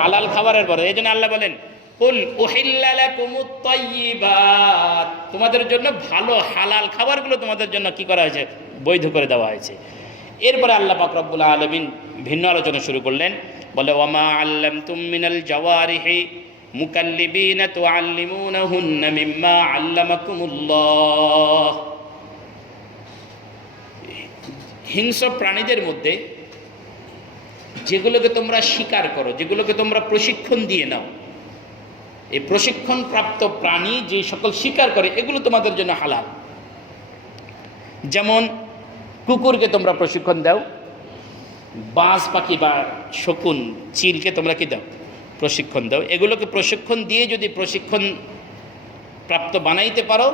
হালাল খাবারের বরকত। এই জন্য আল্লাহ বলেন, কুল উহিল্লা লাকুমুত তাইয়্যিবাত, তোমাদের জন্য ভালো হালাল খাবারগুলো তোমাদের জন্য কি করা হয়েছে, বৈধ করে দেওয়া হয়েছে। এরপরে আল্লাহ পাক রব্বুল আলামিন ভিন্ন আলোচনা শুরু করলেন, বলে, ওয়ামা আল্লামতুম মিনাল জাওয়ারিহি মুকাল্লিবিনা তুআল্লিমুনাহুন্না মিম্মা আল্লামাকুমুল্লাহ। হিংস্র প্রাণীদের মধ্যে যেগুলোকে তোমরা শিকার করো, যেগুলোকে তোমরা প্রশিক্ষণ দিয়ে নাও, এই প্রশিক্ষণ প্রাপ্ত প্রাণী যে সকল শিকার করে এগুলো তোমাদের জন্য হালাল। যেমন কুকুরকে তোমরা প্রশিক্ষণ দাও, বাজ পাখি বা শকুন চিলকে তোমরা কি দাও, প্রশিক্ষণ দাও। এগুলোকে প্রশিক্ষণ দিয়ে যদি প্রশিক্ষণ প্রাপ্ত বানাইতে পারো,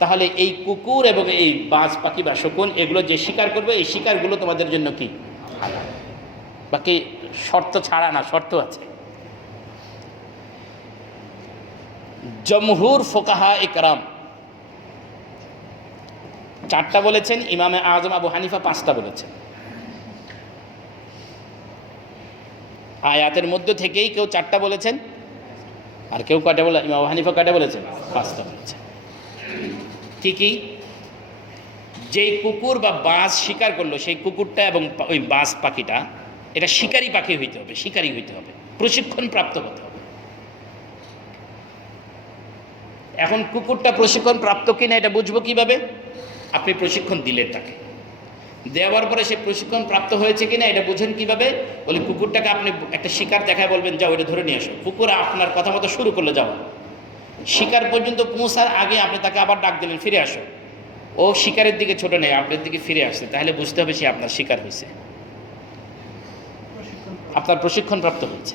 তাহলে এই কুকুর এবং এই বাজ পাখি বা শকুন এগুলো যে শিকার করবে, এই শিকারগুলো তোমাদের জন্য কি হালাল। বাকি শর্ত ছাড়া না, শর্ত আছে। জমহুর ফোকাহা ইকরাম 4টা বলেছেন, ইমামে আজম আবু হানিফা 5টা বলেছেন। আয়াতের মধ্য থেকেই কেউ 4টা বলেছেন, আর কেউ কয়টা বলে, ইমাম আবু হানিফা কয়টা বলেছেন, 5টা বলেছেন। ঠিকই, যেই কুকুর বা বাজ শিকার করলো, সেই কুকুরটা এবং ওই বাজ পাখিটা এটা শিকারী পাখি হইতে হবে, শিকারী হইতে হবে, প্রশিক্ষণ প্রাপ্ত হতে হবে। এখন কুকুরটা প্রশিক্ষণ প্রাপ্ত কিনা এটা বুঝবো কিভাবে? আপনি প্রশিক্ষণ দিলেন তাকে, দেওয়ার পরে সে প্রশিক্ষণ প্রাপ্ত হয়েছে কিনা এটা বুঝেন কিভাবে? বলে, কুকুরটাকে আপনি একটা শিকার দেখায় বলবেন, যাও এটা ধরে নিয়ে আসো। কুকুর আপনার কথা মতো শুরু করলে যাওয়া, শিকার পর্যন্ত পৌঁছার আগে আপনি তাকে আবার ডাক দিলেন, ফিরে আসো। ও শিকারের দিকে ছোট নেই, আপনার দিকে ফিরে আসছে, তাহলে বুঝতে হবে সে আপনার শিকার হয়েছে, আপনার প্রশিক্ষণ প্রাপ্ত হয়েছে।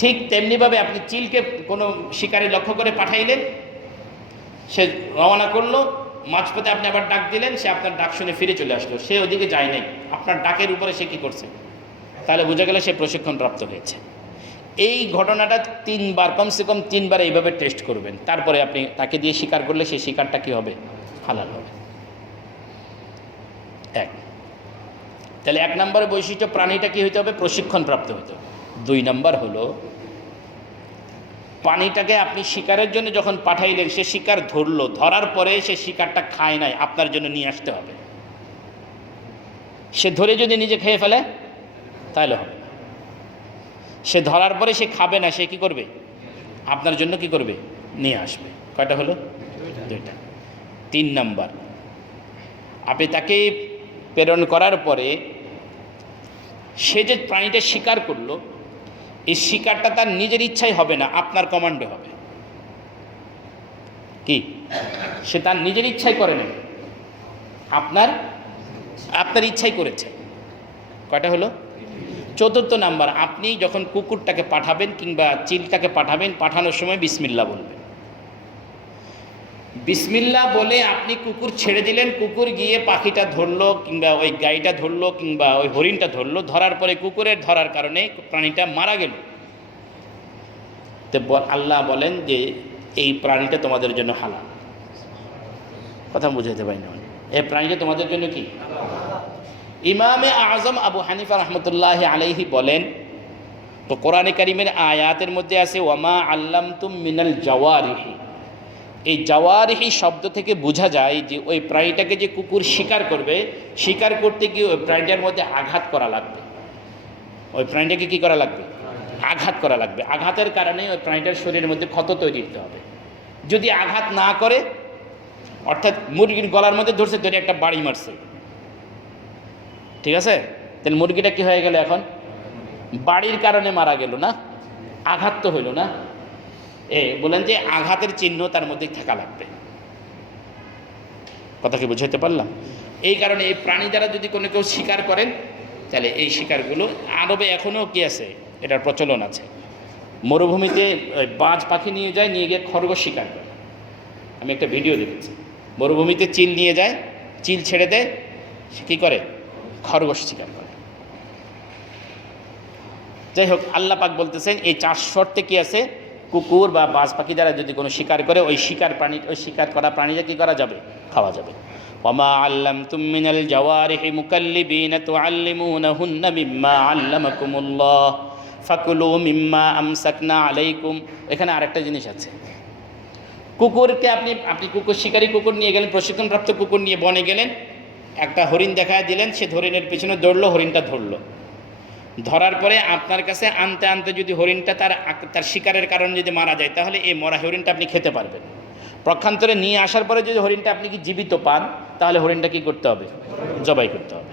ঠিক তেমনিভাবে আপনি চিলকে কোনো শিকারে লক্ষ্য করে পাঠাইলেন, সে রওনা করলো, মাঝপথে আপনি আবার ডাক দিলেন, সে আপনার ডাক শুনে ফিরে চলে আসলো, সে ওদিকে যায় নাই, আপনার ডাকের উপরে সে কী করছে, তাহলে বোঝা গেল সে প্রশিক্ষণপ্রাপ্ত হয়েছে। এই ঘটনাটা 3 বার, কমসে কম 3 বার এইভাবে টেস্ট করবেন, তারপরে আপনি তাকে দিয়ে শিকার করলে সেই শিকারটা কী হবে, হালাল হবে। তাহলে 1 নম্বরের বৈশিষ্ট্য, প্রাণীটা কী হইতে হবে, প্রশিক্ষণপ্রাপ্ত হইতে হবে। 2 নম্বর হলো, প্রাণীটাকে আপনি শিকারের জন্য যখন পাঠাইলেন, সে শিকার ধরলো, ধরার পরে সে শিকারটা খায় নাই, আপনার জন্য নিয়ে আসতে হবে। সে ধরে যদি নিজে খেয়ে ফেলে তাহলে হবে, সে ধরার পরে সে খাবে না, সে কি করবে, আপনার জন্য কি করবে, নিয়ে আসবে। কয়টা হলো, 2টা। 3 নম্বর, আপনি তাকে প্রেরণ করার পরে সে যে প্রাণীটা শিকার করলো, এই শিকারটা তার নিজের ইচ্ছাই হবে না, আপনার কমান্ডে হবে। কি, সে তার নিজের ইচ্ছাই করে না, আপনার ইচ্ছাই করেছে। কয়টা হলো, 4 নাম্বার, আপনি যখন কুকুরটাকে পাঠাবেন কিংবা চিলটাকে পাঠাবেন, পাঠানোর সময় বিসমিল্লাহ বলবেন। বিসমিল্লাহ বলে আপনি কুকুর ছেড়ে দিলেন, কুকুর গিয়ে পাখিটা ধরলো কিংবা ওই গাইটা ধরলো কিংবা ওই হরিণটা ধরলো, ধরার পরে কুকুরের ধরার কারণে প্রাণীটা মারা গেল, তো আল্লাহ বলেন যে এই প্রাণীটা তোমাদের জন্য হালাল। কথা বুঝাইতে পারি না, এই প্রাণীটা তোমাদের জন্য কি। ইমামে আজম আবু হানিফা রহমতুল্লাহ আলাইহি বলেন, তো কোরআনে কারিমের আয়াতের মধ্যে আছে ওয়ামা আল্লামতুম মিনাল জাওয়ারিহি। এই জাওয়ারিহি শব্দ থেকে বোঝা যায় যে ওই প্রাণীটাকে যে কুকুর শিকার করবে, শিকার করতে গিয়ে ওই প্রাণীটার মধ্যে আঘাত করা লাগবে, ওই প্রাণীটাকে কী করা লাগবে, আঘাত করা লাগবে। আঘাতের কারণে ওই প্রাণীটার শরীরের মধ্যে ক্ষত তৈরি হতে হবে। যদি আঘাত না করে, অর্থাৎ মুরগির গলার মধ্যে ধরছে, ধরে একটা বাড়ি মারছে, ঠিক আছে, তাহলে মুরগিটা কি হয়ে গেল, এখন বাড়ির কারণে মারা গেল না, আঘাত তো হইল না। বলেন যে আঘাতের চিহ্ন তার মধ্যে থাকা লাগবে। কথা কি বুঝাইতে পারলাম? এই কারণে এই প্রাণী দ্বারা যদি কোনো কেউ শিকার করেন, তাহলে এই শিকারগুলো আরবে এখনও কি আছে, এটার প্রচলন আছে। মরুভূমিতে বাজ পাখি নিয়ে যায়, নিয়ে গিয়ে খরগোশ শিকার করে। আমি একটা ভিডিও দেখেছি, মরুভূমিতে চিল নিয়ে যায়, চিল ছেড়ে দেয়, সে কী করে, খরগোশ শিকার করে। যাই হোক, আল্লাহ পাক বলতেছেন এই 4 শর্তে কি আছে, কুকুর বা বাজ পাখি দ্বারা যদি কোনো শিকার করে, ওই শিকার করা প্রাণীটা কী করা যাবে, খাওয়া যাবে। ওয়ামা আল্লামতুম মিনাল জাওয়ারিহি মুকাল্লিবিনা তুআল্লিমুনাহুন্না মিম্মা আল্লামাকুমুল্লাহ ফাকুলু মিম্মা আমসাকনা আলাইকুম। এখানে আরেকটা জিনিস আছে, কুকুরকে আপনি কুকুর শিকারী কুকুর নিয়ে গেলেন, প্রশিক্ষণপ্রাপ্ত কুকুর নিয়ে বনে গেলেন, একটা হরিণ দেখায় দিলেন, সে হরিণের পিছনে দৌড়লো, হরিণটা ধরলো, ধরার পরে আপনার কাছে আনতে আনতে যদি হরিণটা তার শিকারের কারণে যদি মারা যায়, তাহলে এই মরা হরিণটা আপনি খেতে পারবেন। পক্ষান্তরে নিয়ে আসার পরে যদি হরিণটা আপনি কি জীবিত পান, তাহলে হরিণটা কী করতে হবে, জবাই করতে হবে।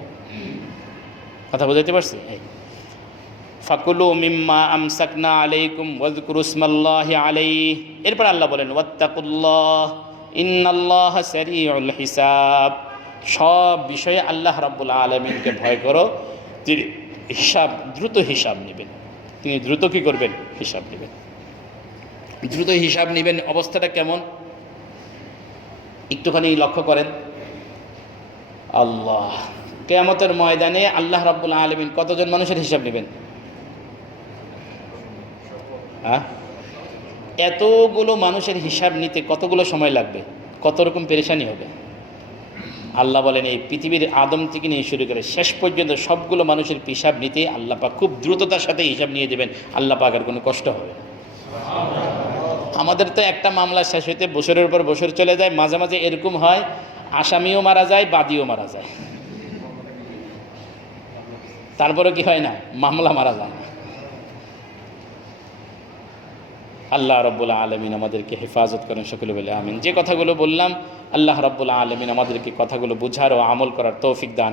কথা বুঝাইতে পারছি? ফাকুলু মিম্মা আমসাকনা আলাইকুম ওয়াযকুরু ইসমাল্লাহি আলাইহি। এরপর আল্লাহ বলেন ওয়াত্তাকুল্লাহ ইন্নাল্লাহা সারিউল হিসাব। সব বিষয়ে আল্লাহ রাব্বুল আলামিনকে ভয় করো, তিনি দ্রুত হিসাব নেবেন। তিনি দ্রুত কী করবেন, হিসাব নেবেন, দ্রুত হিসাব নেবেন। অবস্থাটা কেমন একটুখানি লক্ষ্য করেন। আল্লাহ কিয়ামতের ময়দানে আল্লাহ রাব্বুল আলামিন কতজন মানুষের হিসাব নেবেন? এতগুলো মানুষের হিসাব নিতে কতগুলো সময় লাগবে, কত রকম পেরেশানি হবে। আল্লাহ বলেন এই পৃথিবীর আদম থেকে নিয়ে শুরু করে শেষ পর্যন্ত সবগুলো মানুষের হিসাব নিতে আল্লাহ পাক খুব দ্রুততার সাথে হিসাব নিয়ে দেবেন। আল্লাহ পাক আর কোনো কষ্ট হবে। আমাদের তো একটা মামলা শেষ হইতে বছরের পর বছর চলে যায়, মাঝে মাঝে এরকম হয় আসামিও মারা যায়, বাদীও মারা যায়, তারপরে কি হয় না, মামলা মারা যায় না। আল্লাহ রাব্বুল আলামিন আমাদেরকে হেফাজত করেন, সকলে বলে আমিন। যে কথাগুলো বললাম, আল্লাহ রাব্বুল আলামিন আমাদেরকে কথাগুলো বুঝার ও আমল করার তৌফিক দান